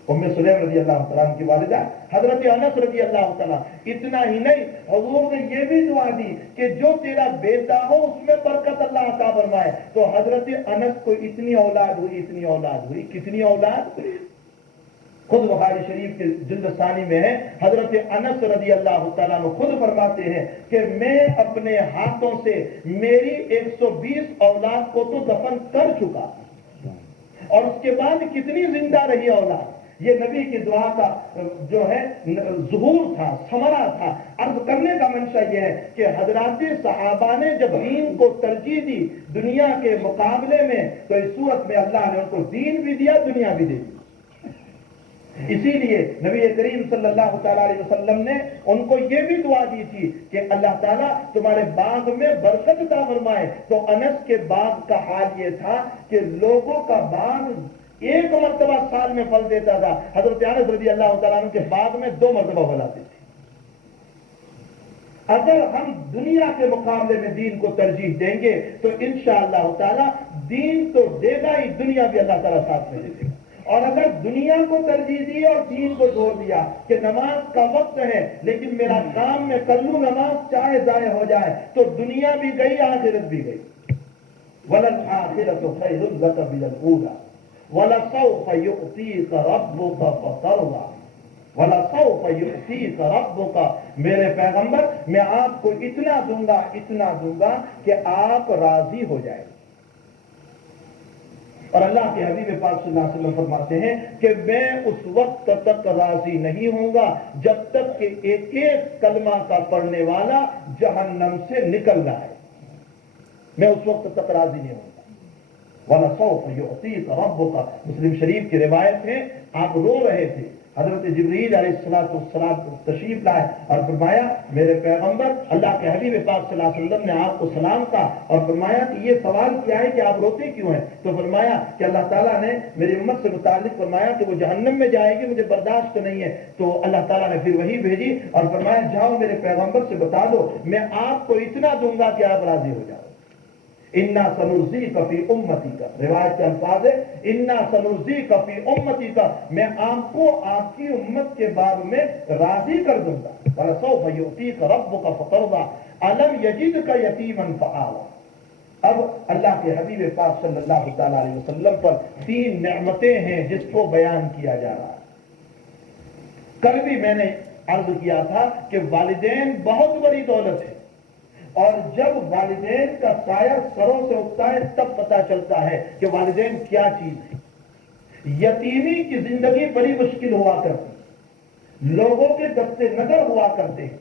ام سلیم رضی اللہ تعالیٰ کی والدہ حضرت انس رضی اللہ تعالیٰ. اتنا ہی نہیں، حضور نے یہ بھی دعا دی کہ جو تیرا بیٹا ہو اس میں برکت اللہ عطا فرمائے. تو حضرت انس کو اتنی اولاد ہوئی، اتنی اولاد ہوئی. کتنی اولاد؟ خود بخاری شریف کے جلد ثانی میں ہے، حضرت انس رضی اللہ تعالیٰ نے خود فرماتے ہیں کہ میں اپنے ہاتھوں سے میری 120 اولاد کو تو دفن کر چکا اور اس کے بعد کتنی زندہ رہی اولاد. یہ نبی کی دعا کا جو ہے ظہور تھا، ثمرہ تھا. عرض کرنے کا منشا یہ ہے کہ حضرات صحابہ نے جب دین کو ترجیح دی دنیا کے مقابلے میں تو اس صورت میں اللہ نے ان کو دین بھی دیا، دنیا بھی دے دی. اسی لیے نبی کریم صلی اللہ تعالیٰ علیہ وسلم نے ان کو یہ بھی دعا دی تھی کہ اللہ تعالیٰ تمہارے باغ میں برکت عطا فرمائے. تو انس کے باغ کا حال یہ تھا کہ لوگوں کا باغ 1 مرتبہ سال میں پھل دیتا تھا، حضرت انس رضی اللہ تعالیٰ عنہ کے باغ میں 2 مرتبہ پھل آتے تھے. اگر ہم دنیا کے مقابلے میں دین کو ترجیح دیں گے تو انشاءاللہ تعالیٰ دین تو دے گا ہی، دنیا بھی اللہ تعالیٰ ساتھ میں دے گا. اور اگر دنیا کو ترجیح دی اور دین کو چھوڑ دیا کہ نماز کا وقت ہے لیکن میرا کام میں کر لوں نماز چاہے ضائع ہو جائے، تو دنیا بھی گئی آخرت بھی گئی۔ وَلَلْآخِرَةُ خَيْرٌ لَكَ مِنَ الْأُولَىٰ وَلَسَوْفَ يُؤْتِيكَ رَبُّكَ فَتَرْضَىٰ وَلَسَوْفَ يُؤْتِيكَ رَبُّكَ، میرے پیغمبر میں آپ کو اتنا دوں گا کہ آپ راضی ہو جائیں۔ اور اللہ کے حبیب پاک صلی اللہ علیہ وسلم فرماتے ہیں کہ میں اس وقت تک راضی نہیں ہوں گا جب تک کہ ایک ایک کلمہ کا پڑھنے والا جہنم سے نکل رہا ہے، میں اس وقت تک راضی نہیں ہوں گا۔ وَلَسَوْفَ يُعْطِيكَ رَبُّكَ، مسلم شریف کی روایت ہے، آپ رو رہے تھے، حضرت جبریل علیہ السلام تشریف لائے اور فرمایا میرے پیغمبر، اللہ کے حبیب پاک صلی اللہ علیہ وسلم نے آپ کو سلام کہا اور فرمایا کہ یہ سوال کیا ہے کہ آپ روتے کیوں ہیں؟ تو فرمایا کہ اللہ تعالیٰ نے میری امت سے متعلق فرمایا کہ وہ جہنم میں جائے گی، مجھے برداشت نہیں ہے۔ تو اللہ تعالیٰ نے پھر وہی بھیجی اور فرمایا جاؤ میرے پیغمبر سے بتا دو میں آپ کو اتنا دوں گا کہ آپ راضی ہو جاؤ۔ اِنَّا سَنُرْضِيكَ فِي أُمَّتِكَ، روایت کے الفاظ ہے اِنَّا سَنُرْضِيكَ فِي أُمَّتِكَ، میں آپ کو آپ کی امت کے باب میں راضی کر دوں گا۔ وَلَسَوْفَ يُؤْتِيكَ رَبُّكَ فَتَرْضَىٰ أَلَمْ يَجِدْكَ يَتِيمًا فَآوَىٰ۔ اب اللہ کے حبیب پاک صلی اللہ تعالیٰ علیہ وسلم پر تین نعمتیں ہیں جس کو بیان کیا جا رہا ہے۔ کل بھی میں نے عرض کیا تھا کہ والدین بہت بڑی دولت ہے، اور جب والدین کا سایہ سروں سے اٹھتا ہے تب پتہ چلتا ہے کہ والدین کیا چیز ہے۔ یتیمی کی زندگی بڑی مشکل ہوا کرتی، لوگوں کے دست نظر ہوا کرتے ہیں،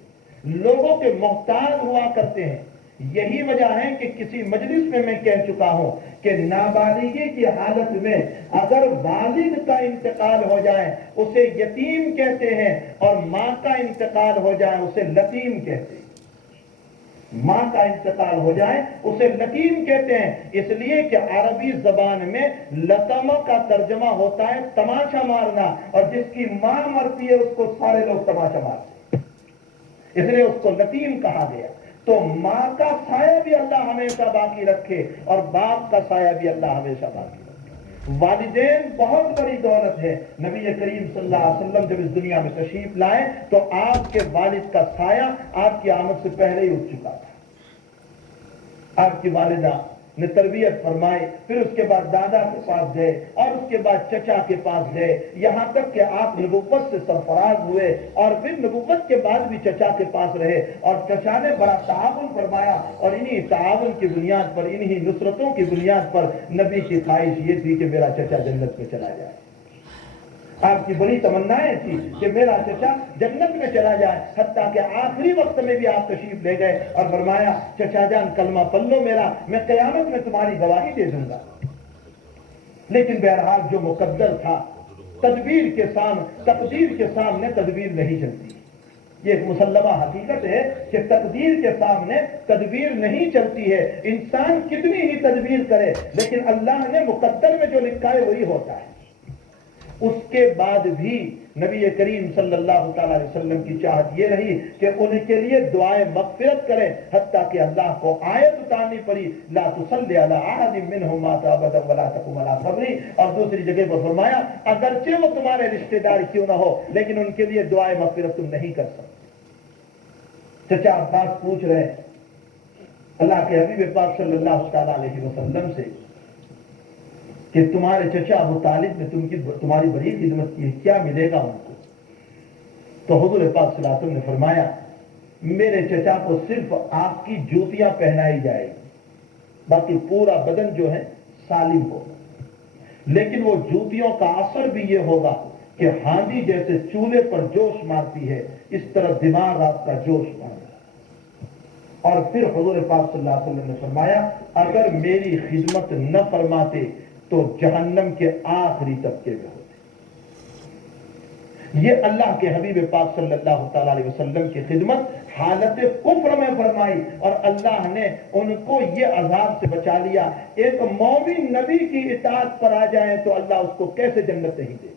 لوگوں کے محتاج ہوا کرتے ہیں۔ یہی وجہ ہے کہ کسی مجلس میں کہہ چکا ہوں کہ نابالغی کی حالت میں اگر والد کا انتقال ہو جائے اسے یتیم کہتے ہیں، اور ماں کا انتقال ہو جائے اسے لتیم کہتے ہیں۔ ماں کا انتقال ہو جائے اسے لتیم کہتے ہیں، اس لیے کہ عربی زبان میں لطمہ کا ترجمہ ہوتا ہے تماشا مارنا، اور جس کی ماں مرتی ہے اس کو سارے لوگ تماشا مارتے ہیں، اس لیے اس کو لتیم کہا گیا۔ تو ماں کا سایہ بھی اللہ ہمیشہ باقی رکھے اور باپ کا سایہ بھی اللہ ہمیشہ باقی رکھے۔ والدین بہت بڑی دولت ہے۔ نبی کریم صلی اللہ علیہ وسلم جب اس دنیا میں تشریف لائے تو آپ کے والد کا سایہ آپ کی آمد سے پہلے ہی اٹھ چکا تھا۔ آپ کی والدہ نے تربیت فرمائی، پھر اس کے بعد دادا کے پاس گئے اور اس کے بعد چچا کے پاس گئے، یہاں تک کہ آپ نبوت سے سرفراز ہوئے، اور پھر نبوت کے بعد بھی چچا کے پاس رہے، اور چچا نے بڑا تعاون فرمایا، اور انہی تعاون کی بنیاد پر، انہی نصرتوں کی بنیاد پر نبی کی خواہش یہ تھی کہ میرا چچا جنت میں چلا جائے۔ آپ کی بڑی تمنائیں تھی کہ میرا چچا جنت میں چلا جائے، حتیٰ کہ آخری وقت میں بھی آپ تشریف لے گئے اور فرمایا چچا جان کلمہ پڑھ لو میرا، میں قیامت میں تمہاری گواہی دے دوں گا۔ لیکن بہرحال جو مقدر تھا، تدبیر کے سامنے، تقدیر کے سامنے تدبیر نہیں چلتی۔ یہ ایک مسلمہ حقیقت ہے کہ تقدیر کے سامنے تدبیر نہیں چلتی ہے، انسان کتنی ہی تدبیر کرے لیکن اللہ نے مقدر میں جو لکھا ہے وہی ہوتا ہے۔ اس کے بعد بھی نبی کریم صلی اللہ تعالی علیہ وسلم کی چاہت یہ رہی کہ ان کے لیے دعائے مغفرت کریں، حتیٰ کہ اللہ کو آیت اتارنی پڑی لا تصلی علی احد منهم مات ابدا ولا تقم على قبره، اور دوسری جگہ پر فرمایا اگرچہ وہ تمہارے رشتہ دار کیوں نہ ہو لیکن ان کے لیے دعائے مغفرت تم نہیں کر سکتے۔ چچا عباس پوچھ رہے ہیں اللہ کے حبیب پاک صلی اللہ تعالی علیہ وسلم سے کہ تمہارے چچا ابو طالب نے تمہاری بڑی خدمت کی ہے، کیا ملے گا ان کو؟ تو حضور پاک صلی اللہ علیہ وسلم نے فرمایا میرے چچا کو صرف آپ کی جوتیاں پہنائی جائے گی، باقی پورا بدن جو ہے سالم ہوگا، لیکن وہ جوتیوں کا اثر بھی یہ ہوگا کہ ہاندی جیسے چولہے پر جوش مارتی ہے اس طرح دماغ آپ کا جوش مارے۔ اور پھر حضور پاک صلی اللہ علیہ وسلم نے فرمایا اگر میری خدمت نہ فرماتے تو جہنم کے آخری طبقے میں ہوتے۔ یہ اللہ کے حبیب پاک صلی اللہ تعالی علیہ وسلم کی خدمت حالت کفر میں فرمائی، اور اللہ نے ان کو یہ عذاب سے بچا لیا۔ ایک مومن نبی کی اطاعت پر آ جائے تو اللہ اس کو کیسے جنت نہیں دے گا؟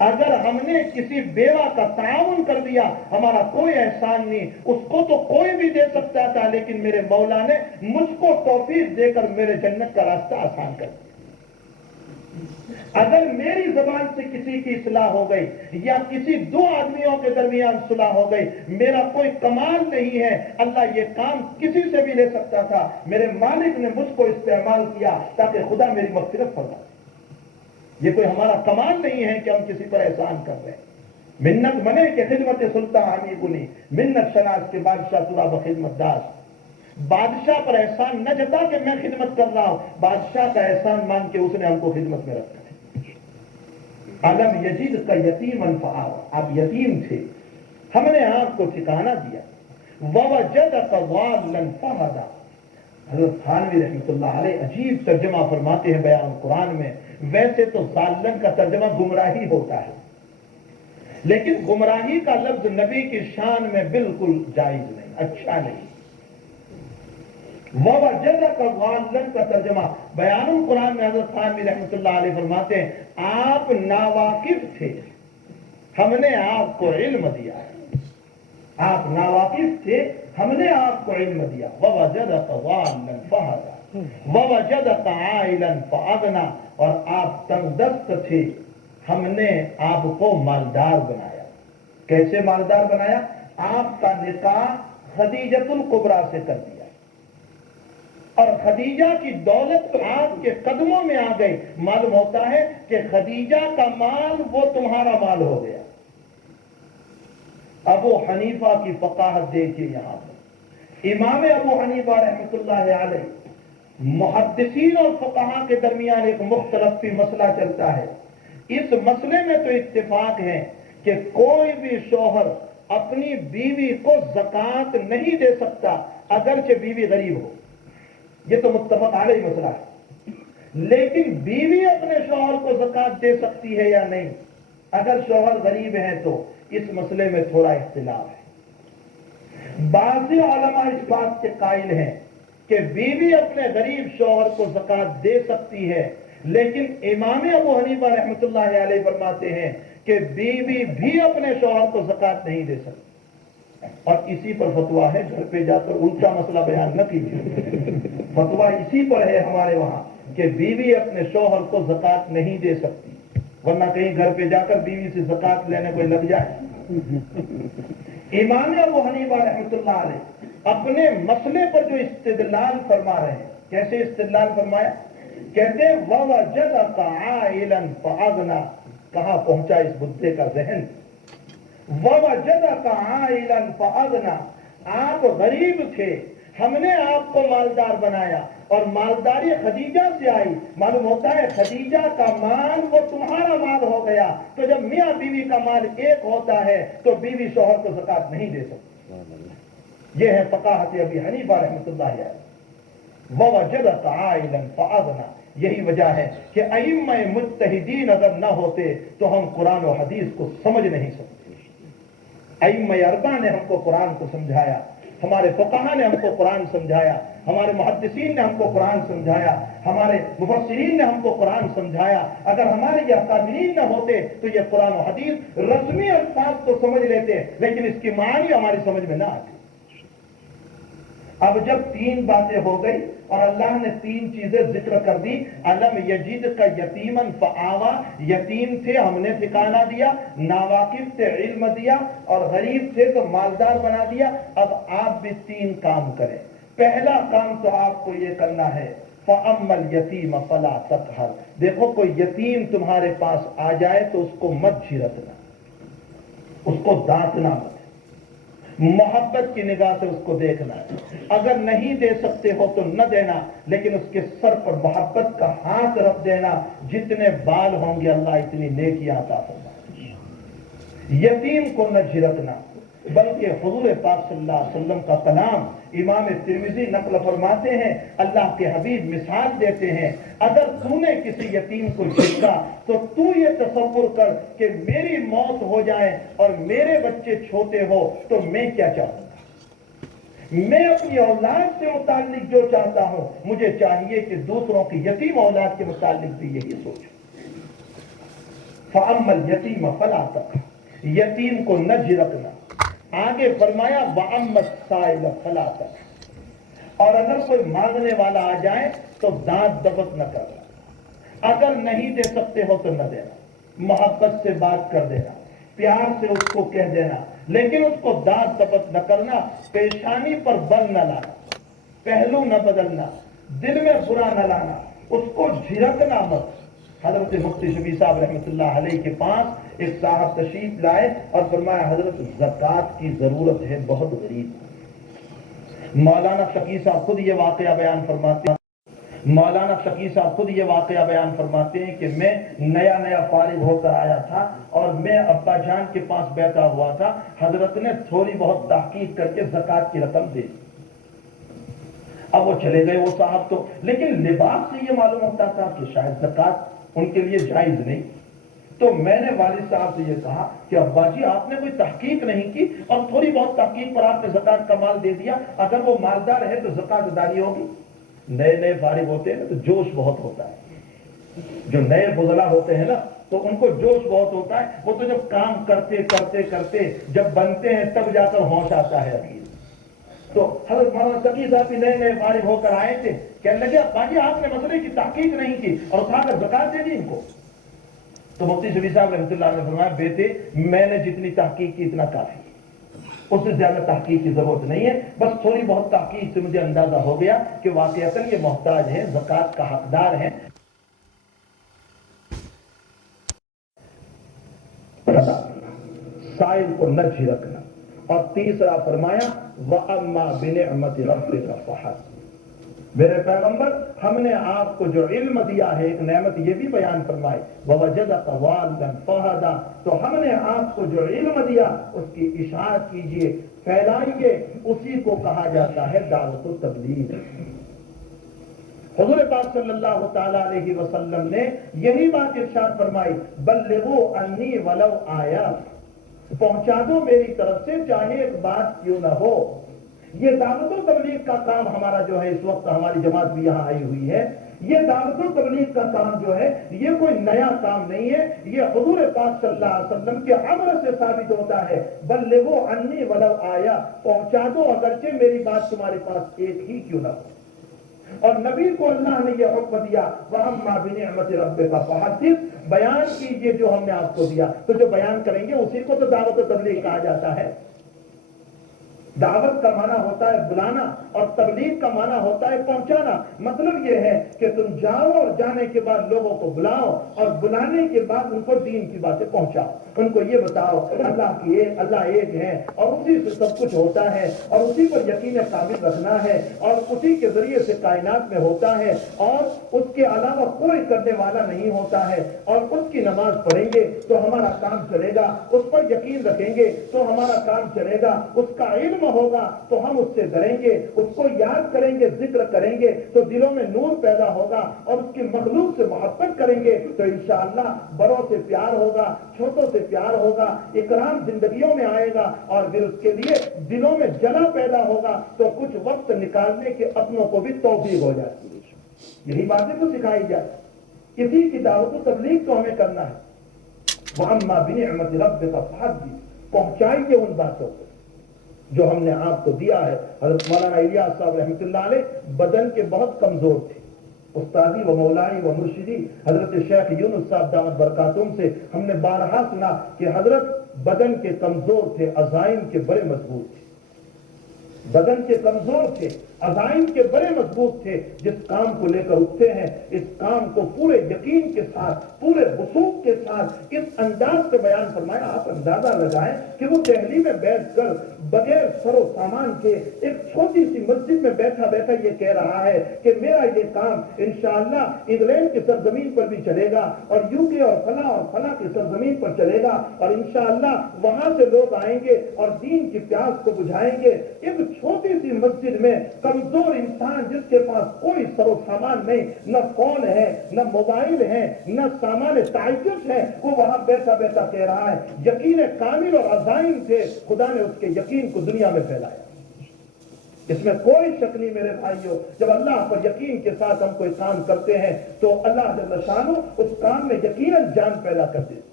اگر ہم نے کسی بیوہ کا تعاون کر دیا ہمارا کوئی احسان نہیں، اس کو تو کوئی بھی دے سکتا تھا، لیکن میرے مولا نے مجھ کو توفیق دے کر میرے جنت کا راستہ آسان کر دیا۔ اگر میری زبان سے کسی کی اصلاح ہو گئی یا کسی دو آدمیوں کے درمیان صلح ہو گئی، میرا کوئی کمال نہیں ہے، اللہ یہ کام کسی سے بھی لے سکتا تھا، میرے مالک نے مجھ کو استعمال کیا تاکہ خدا میری مغفرت فرمائے۔ یہ کوئی ہمارا کمال نہیں ہے کہ ہم کسی پر احسان کر رہے ہیں۔ منت منے کہ خدمت سلطان حمی بنی، منت شناس کے بادشاہ ترا بخدمت داس۔ بادشاہ پر احسان نہ جتا کہ میں خدمت کر رہا ہوں، بادشاہ کا احسان مان کے اس نے ہم کو خدمت میں رکھا ہے۔ علم یجید کا یتیما فآویٰ، آپ یتیم تھے، ہم نے آپ کو ٹھکانہ دیا۔ ووجدک ضالا فہدیٰ، حضرت تھانوی رحمۃ اللہ علیہ عجیب ترجمہ فرماتے ہیں بیان قرآن میں۔ ویسے تو ضالن کا ترجمہ گمراہی ہوتا ہے، لیکن گمراہی کا لفظ نبی کی شان میں بالکل جائز نہیں، اچھا نہیں۔ ووجدک ضالا کا ترجمہ بیان القرآن میں حضرت تھانوی رحمۃ اللہ علیہ فرماتے ہیں آپ ناواقف تھے، ہم نے آپ کو علم دیا۔ آپ ناواقف تھے، ہم نے آپ کو علم دیا۔ ووجدک ضالا فہدیٰ ووجدک عائلا فاغنیٰ، اور آپ تنگ دست تھے، ہم نے آپ کو مالدار بنایا۔ کیسے مالدار بنایا؟ آپ کا نکاح خدیجۃ الکبریٰ سے کر دیا، اور خدیجہ کی دولت آپ کے قدموں میں آ گئی۔ معلوم ہوتا ہے کہ خدیجہ کا مال وہ تمہارا مال ہو گیا۔ ابو حنیفہ کی فقاہت دیکھیے یہاں پر، امام ابو حنیفہ رحمۃ اللہ علیہ، محدثین اور فقہاء کے درمیان ایک مختلف مسئلہ چلتا ہے۔ اس مسئلے میں تو اتفاق ہے کہ کوئی بھی شوہر اپنی بیوی کو زکوٰۃ نہیں دے سکتا اگرچہ بیوی غریب ہو، یہ تو متفق علیہ مسئلہ ہے۔ لیکن بیوی اپنے شوہر کو زکوٰۃ دے سکتی ہے یا نہیں؟ اگر شوہر غریب ہے تو اس مسئلے میں تھوڑا اختلاف ہے۔ بعض علماء اس بات کے قائل ہیں کہ بیوی اپنے غریب شوہر کو زکوٰۃ دے سکتی ہے، لیکن امام ابو حنیفہ رحمۃ اللہ علیہ فرماتے ہیں کہ بیوی بھی اپنے شوہر کو زکوٰۃ نہیں دے سکتی، اور اسی پر فتویٰ ہے، گھر پہ جا کر الٹا مسئلہ بیان نہ کیجیے۔ فتویٰ اسی پر ہے ہمارے وہاں کہ بیوی اپنے شوہر کو زکوٰۃ نہیں دے سکتی، ورنہ کہیں گھر پہ جا کر بیوی سے زکوٰۃ لینے کوئی لگ جائے۔ امام ابو حنیفہ رحمۃ اللہ علیہ اپنے مسئلے پر جو استدلال فرما رہے ہیں، کیسے استدلال فرمایا؟ کہتے ہیں ووجدک عائلا فاغنیٰ، کہاں پہنچا اس بدھے کا ذہن؟ ووجدک عائلا فاغنیٰ، آپ غریب تھے، ہم نے آپ کو مالدار بنایا، اور مالداری خدیجہ سے آئی۔ معلوم ہوتا ہے خدیجہ کا مال وہ تمہارا مال ہو گیا، تو جب میاں بیوی کا مال ایک ہوتا ہے تو بیوی شوہر کو زکوٰۃ نہیں دے سکتی۔ یہ ہے فقاہت ابی حنیفہ رحمۃ اللہ علیہ۔ ووجدک عائلا فاغنیٰ، یہی وجہ ہے کہ ائمہ مجتہدین اگر نہ ہوتے تو ہم قرآن و حدیث کو سمجھ نہیں سکتے۔ ائمہ اربعہ نے ہم کو قرآن کو سمجھایا، ہمارے فقہاء نے ہم کو قرآن سمجھایا، ہمارے محدثین نے ہم کو قرآن سمجھایا، ہمارے مفسرین نے ہم کو قرآن سمجھایا۔ اگر ہمارے یہ اکابرین نہ ہوتے تو یہ قرآن و حدیث رسمی الفاظ تو سمجھ لیتے، لیکن اس کی معنی ہماری سمجھ میں نہ آتی۔ اب جب تین باتیں ہو گئی اور اللہ نے تین چیزیں ذکر کر دی، علم یجید کا یتیما فآویٰ، یتیم تھے ہم نے ٹھکانہ دیا، ناواقف تھے علم دیا، اور غریب تھے تو مالدار بنا دیا۔ اب آپ بھی تین کام کریں۔ پہلا کام تو آپ کو یہ کرنا ہے، فَأَمَّا الْيَتِيمَ فَلَا تَقْهَرْ، دیکھو کوئی یتیم تمہارے پاس آ جائے تو اس کو مت جھڑکنا، اس کو ڈانٹنا مت، محبت کی نگاہ سے اس کو دیکھنا ہے۔ اگر نہیں دے سکتے ہو تو نہ دینا، لیکن اس کے سر پر محبت کا ہاتھ رکھ دینا، جتنے بال ہوں گے اللہ اتنی نیکیاں عطا فرمائے۔ یتیم کو نہ جھڑکنا، بلکہ حضور پاک صلی اللہ علیہ وسلم کا کلام امام ترمذی نقل فرماتے ہیں، اللہ کے حبیب مثال دیتے ہیں، اگر تو نے کسی یتیم کو جھڑکا تو تو یہ تصور کر کہ میری موت ہو جائے اور میرے بچے چھوٹے ہو تو میں کیا چاہوں گا؟ میں اپنی اولاد سے متعلق جو چاہتا ہوں، مجھے چاہیے کہ دوسروں کی یتیم اولاد کے متعلق بھی یہی سوچوں۔ فَأَمَّا الْيَتِيمَ فَلَا تَقْهَرْ، یتیم کو نہ جھڑکنا. آگے فرمایا وَأَمَّا السَّائِلَ فَلَا تَقْهَرْ، اور اگر کوئی مانگنے والا آ جائے تو دانت دبت نہ کرنا. اگر نہیں دے سکتے ہو تو نہ دینا، محبت سے بات کر دینا، پیار سے اس کو کہہ دینا، لیکن اس کو دانت دبت نہ کرنا، پیشانی پر بل نہ لانا، پہلو نہ بدلنا، دل میں برا نہ لانا، اس کو جھڑکنا مت. حضرت مفتی شفیع صاحب رحمۃ اللہ علیہ کے پاس ایک صاحب تشریف لائے اور فرمایا حضرت زکوٰۃ کی ضرورت ہے، بہت غریب. مولانا شفیع صاحب خود یہ واقعہ بیان فرماتے ہیں، مولانا شفیع صاحب خود یہ واقعہ بیان فرماتے ہیں کہ میں نیا فارغ ہو کر آیا تھا اور میں ابا جان کے پاس بیٹھا ہوا تھا. حضرت نے تھوڑی بہت تحقیق کر کے زکوٰۃ کی رقم دے دی. اب وہ چلے گئے وہ صاحب تو، لیکن لباس سے یہ معلوم ہوتا تھا کہ شاید زکوٰۃ ان کے لیے جائز نہیں. تو میں نے والد صاحب سے یہ کہا کہ ابا جی آپ نے کوئی تحقیق نہیں کی اور تھوڑی بہت تحقیق پر آپ نے زکوٰۃ کا مال دے دیا، اگر وہ مالدار ہے تو زکوٰۃ اداری ہوگی. نئے فارغ ہوتے ہیں تو جوش بہت ہوتا ہے. جو نئے بزلا ہوتے ہیں نا تو ان کو جوش بہت ہوتا ہے. وہ تو جب کام کرتے کرتے کرتے جب بنتے ہیں تب جا کر ہوش آتا ہے اخیر. تو حضرت مولانا شفیع صاحب بھی نئے فارغ ہو کر آئے تھے، کہنے لگے ابا جی آپ نے مسئلے کی تحقیق نہیں کی اور اٹھا کر زکوٰۃ دے دی ان کو. تو مفتی شفیع صاحب رحمۃ اللہ نے فرمایا بیٹے میں نے جتنی تحقیق کی اتنا کافی ہے، اس سے زیادہ تحقیق کی ضرورت نہیں ہے. بس تھوڑی بہت تحقیق سے مجھے اندازہ ہو گیا کہ واقعتاً یہ محتاج ہے، زکوٰۃ کا حقدار ہے. سائل کو نہ جھڑکنا. اور تیسرا فرمایا وَأَمَّا بِنِعْمَةِ رَبِّكَ فَحَسْبُ. میرے پیغمبر ہم نے آپ کو جو علم دیا ہے ایک نعمت یہ بھی بیان فرمائی وَوَجَدَكَ ضَالًّا فَهَدَىٰ، تو ہم نے آپ کو جو علم دیا اس کی اشاعت کیجئے، پھیلائیے. اسی کو کہا جاتا ہے دعوت و تبلیغ. حضور پاک صلی اللہ تعالیٰ علیہ وسلم نے یہی بات ارشاد فرمائی بلغوا عنی ولو آیا، پہنچا دو میری طرف سے چاہے ایک بات کیوں نہ ہو. یہ دعوت و تبلیغ کا کام ہمارا جو ہے اس وقت ہماری جماعت بھی یہاں آئی ہوئی ہے، یہ دعوت و تبلیغ کا کام جو ہے یہ کوئی نیا کام نہیں ہے. یہ حضور پاک صلی اللہ علیہ وسلم کے امر سے ثابت ہوتا ہے بلغوا عنی ولو آیا، پہنچا دو اگرچہ میری بات تمہارے پاس ایک ہی کیوں نہ ہو. اور نبی کو اللہ نے یہ حکم دیا وَأَمَّا بِنِعْمَةِ رَبِّكَ فَحَدِّثْ، بیان کیجئے جو ہم نے آپ کو دیا. تو جو بیان کریں گے اسی کو تو دعوت و تبلیغ کہا جاتا ہے. دعوت کا معنی ہوتا ہے بلانا اور تبلیغ کا معنی ہوتا ہے پہنچانا. مطلب یہ ہے کہ تم جاؤ اور جانے کے بعد لوگوں کو بلاؤ اور بلانے کے بعد ان کو دین کی باتیں پہنچاؤ. ان کو یہ بتاؤ اللہ ایک ہے اور اسی سے سب کچھ ہوتا ہے اور اسی پر یقین کامل رکھنا ہے اور اسی کے ذریعے سے کائنات میں ہوتا ہے اور اس کے علاوہ کوئی کرنے والا نہیں ہوتا ہے. اور اس کی نماز پڑھیں گے تو ہمارا کام چلے گا، اس پر یقین رکھیں گے تو ہمارا کام چلے گا، اس کا علم ہوگا تو ہم اس سے ڈریں گے، اس کو یاد کریں گے، ذکر کریں گے تو دلوں میں نور پیدا ہوگا اور اس کی مخلوق سے محبت کریں گے تو انشاءاللہ بڑوں سے پیار ہوگا، چھوٹوں سے پیار ہوگا، اکرام زندگیوں میں آئے گا اور پھر اس کے لیے دلوں میں جلا پیدا ہوگا تو کچھ وقت نکالنے کے اپنوں کو بھی توفیق ہو جاتی ہے. یہی باتیں تو سکھائی جاتی، کسی کی دعوت و تبلیغ تو ہمیں کرنا ہے. وَأَمَّا بِنِعْمَةِ رَبِّكَ فَحَدِّثْ، پہنچائیے ان باتوں کو جو ہم نے آپ کو دیا ہے. حضرت مولانا الیاس صاحب رحمۃ اللہ علیہ بدن کے بہت کمزور تھے. استادی و مولائی و مرشدی حضرت شیخ یونس صاحب دامت برکاتہم سے ہم نے بارہا سنا کہ حضرت بدن کے کمزور تھے، عزائم کے بڑے مضبوط تھے. بدن کے کمزور تھے، عزائم کے بڑے مضبوط تھے. جس کام کو لے کر اٹھتے ہیں اس کام کو پورے یقین کے ساتھ، پورے وثوق کے ساتھ اس انداز سے بیان فرمایا. آپ اندازہ لگائیں کہ وہ دہلی میں بیٹھ کر بغیر سر و سامان کے ایک چھوٹی سی مسجد میں بیٹھا بیٹھا یہ کہہ رہا ہے کہ میرا یہ کام انشاءاللہ انگلینڈ کی سرزمین پر بھی چلے گا اور UK اور فلاں کی سرزمین پر چلے گا اور انشاءاللہ وہاں سے لوگ آئیں گے اور دین کی پیاس کو بجھائیں گے. ایک چھوٹی سی مسجد میں کمزور انسان جس کے پاس کوئی سر و سامان نہیں، نہ فون ہے، نہ موبائل ہے، نہ سامان تعجب ہے، وہ وہاں بیٹھا بیٹھا کہہ رہا ہے. یقین کامل اور عزائم سے خدا نے اس کے یقین کو دنیا میں پھیلایا. اس میں کوئی شک نہیں میرے بھائیوں. جب اللہ پر یقین کے ساتھ ہم کوئی کام کرتے ہیں تو اللہ جل شانہ اس کام میں یقیناً جان پیدا کر دیتے.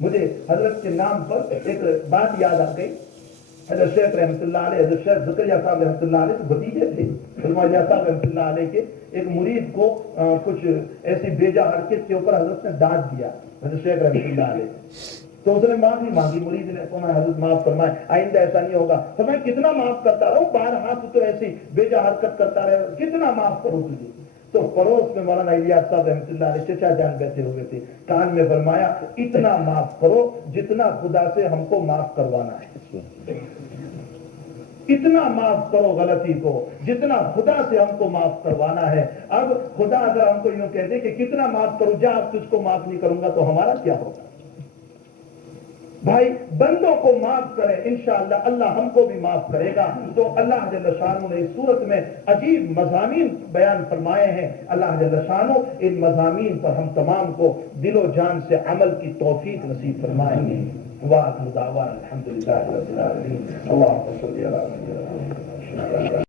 مجھے حضرت کے نام پر ایک بات یاد آ گئی. حضرت شیخ رحمۃ اللہ علیہ، حضرت شیخ زکریا صاحب رحمۃ اللہ علیہ تو بھتیجے تھے علماء صاحب رحمۃ اللہ علیہ کے. ایک مرید کو کچھ ایسی بیجا حرکت کے اوپر حضرت نے ڈانٹ دیا حضرت شیخ رحمۃ اللہ علیہ. تو اس نے معافی مانگی، مرید نے فرمایا حضرت معاف فرمائے، آئندہ ایسا نہیں ہوگا. فرمایا کتنا معاف کرتا رہوں، بارہا تو ایسی بیجا حرکت کرتا رہے، کتنا معاف کروں تجھے. تو پڑوس میں مولانا الیاس صاحب رحمۃ اللہ علیہ چچا جان بیٹھے ہوئے تھے، کان میں فرمایا اتنا معاف کرو جتنا خدا سے ہم کو معاف کروانا ہے. اتنا معاف کرو غلطی کو جتنا خدا سے ہم کو معاف کروانا ہے. اب خدا اگر ہم کو یوں کہہ دے کہ کتنا معاف کرو، جا اب تجھ کو معاف نہیں کروں گا، تو ہمارا کیا ہوگا؟ بھائی بندوں کو معاف کریں، انشاءاللہ اللہ ہم کو بھی معاف کرے گا. تو اللہ جل شانہ نے اس صورت میں عجیب مضامین بیان فرمائے ہیں. اللہ جل شانہ ان مضامین پر ہم تمام کو دل و جان سے عمل کی توفیق نصیب فرمائیں گے. وآخر دعوانا الحمدللہ رب العالمین. اللہم صل علی محمد.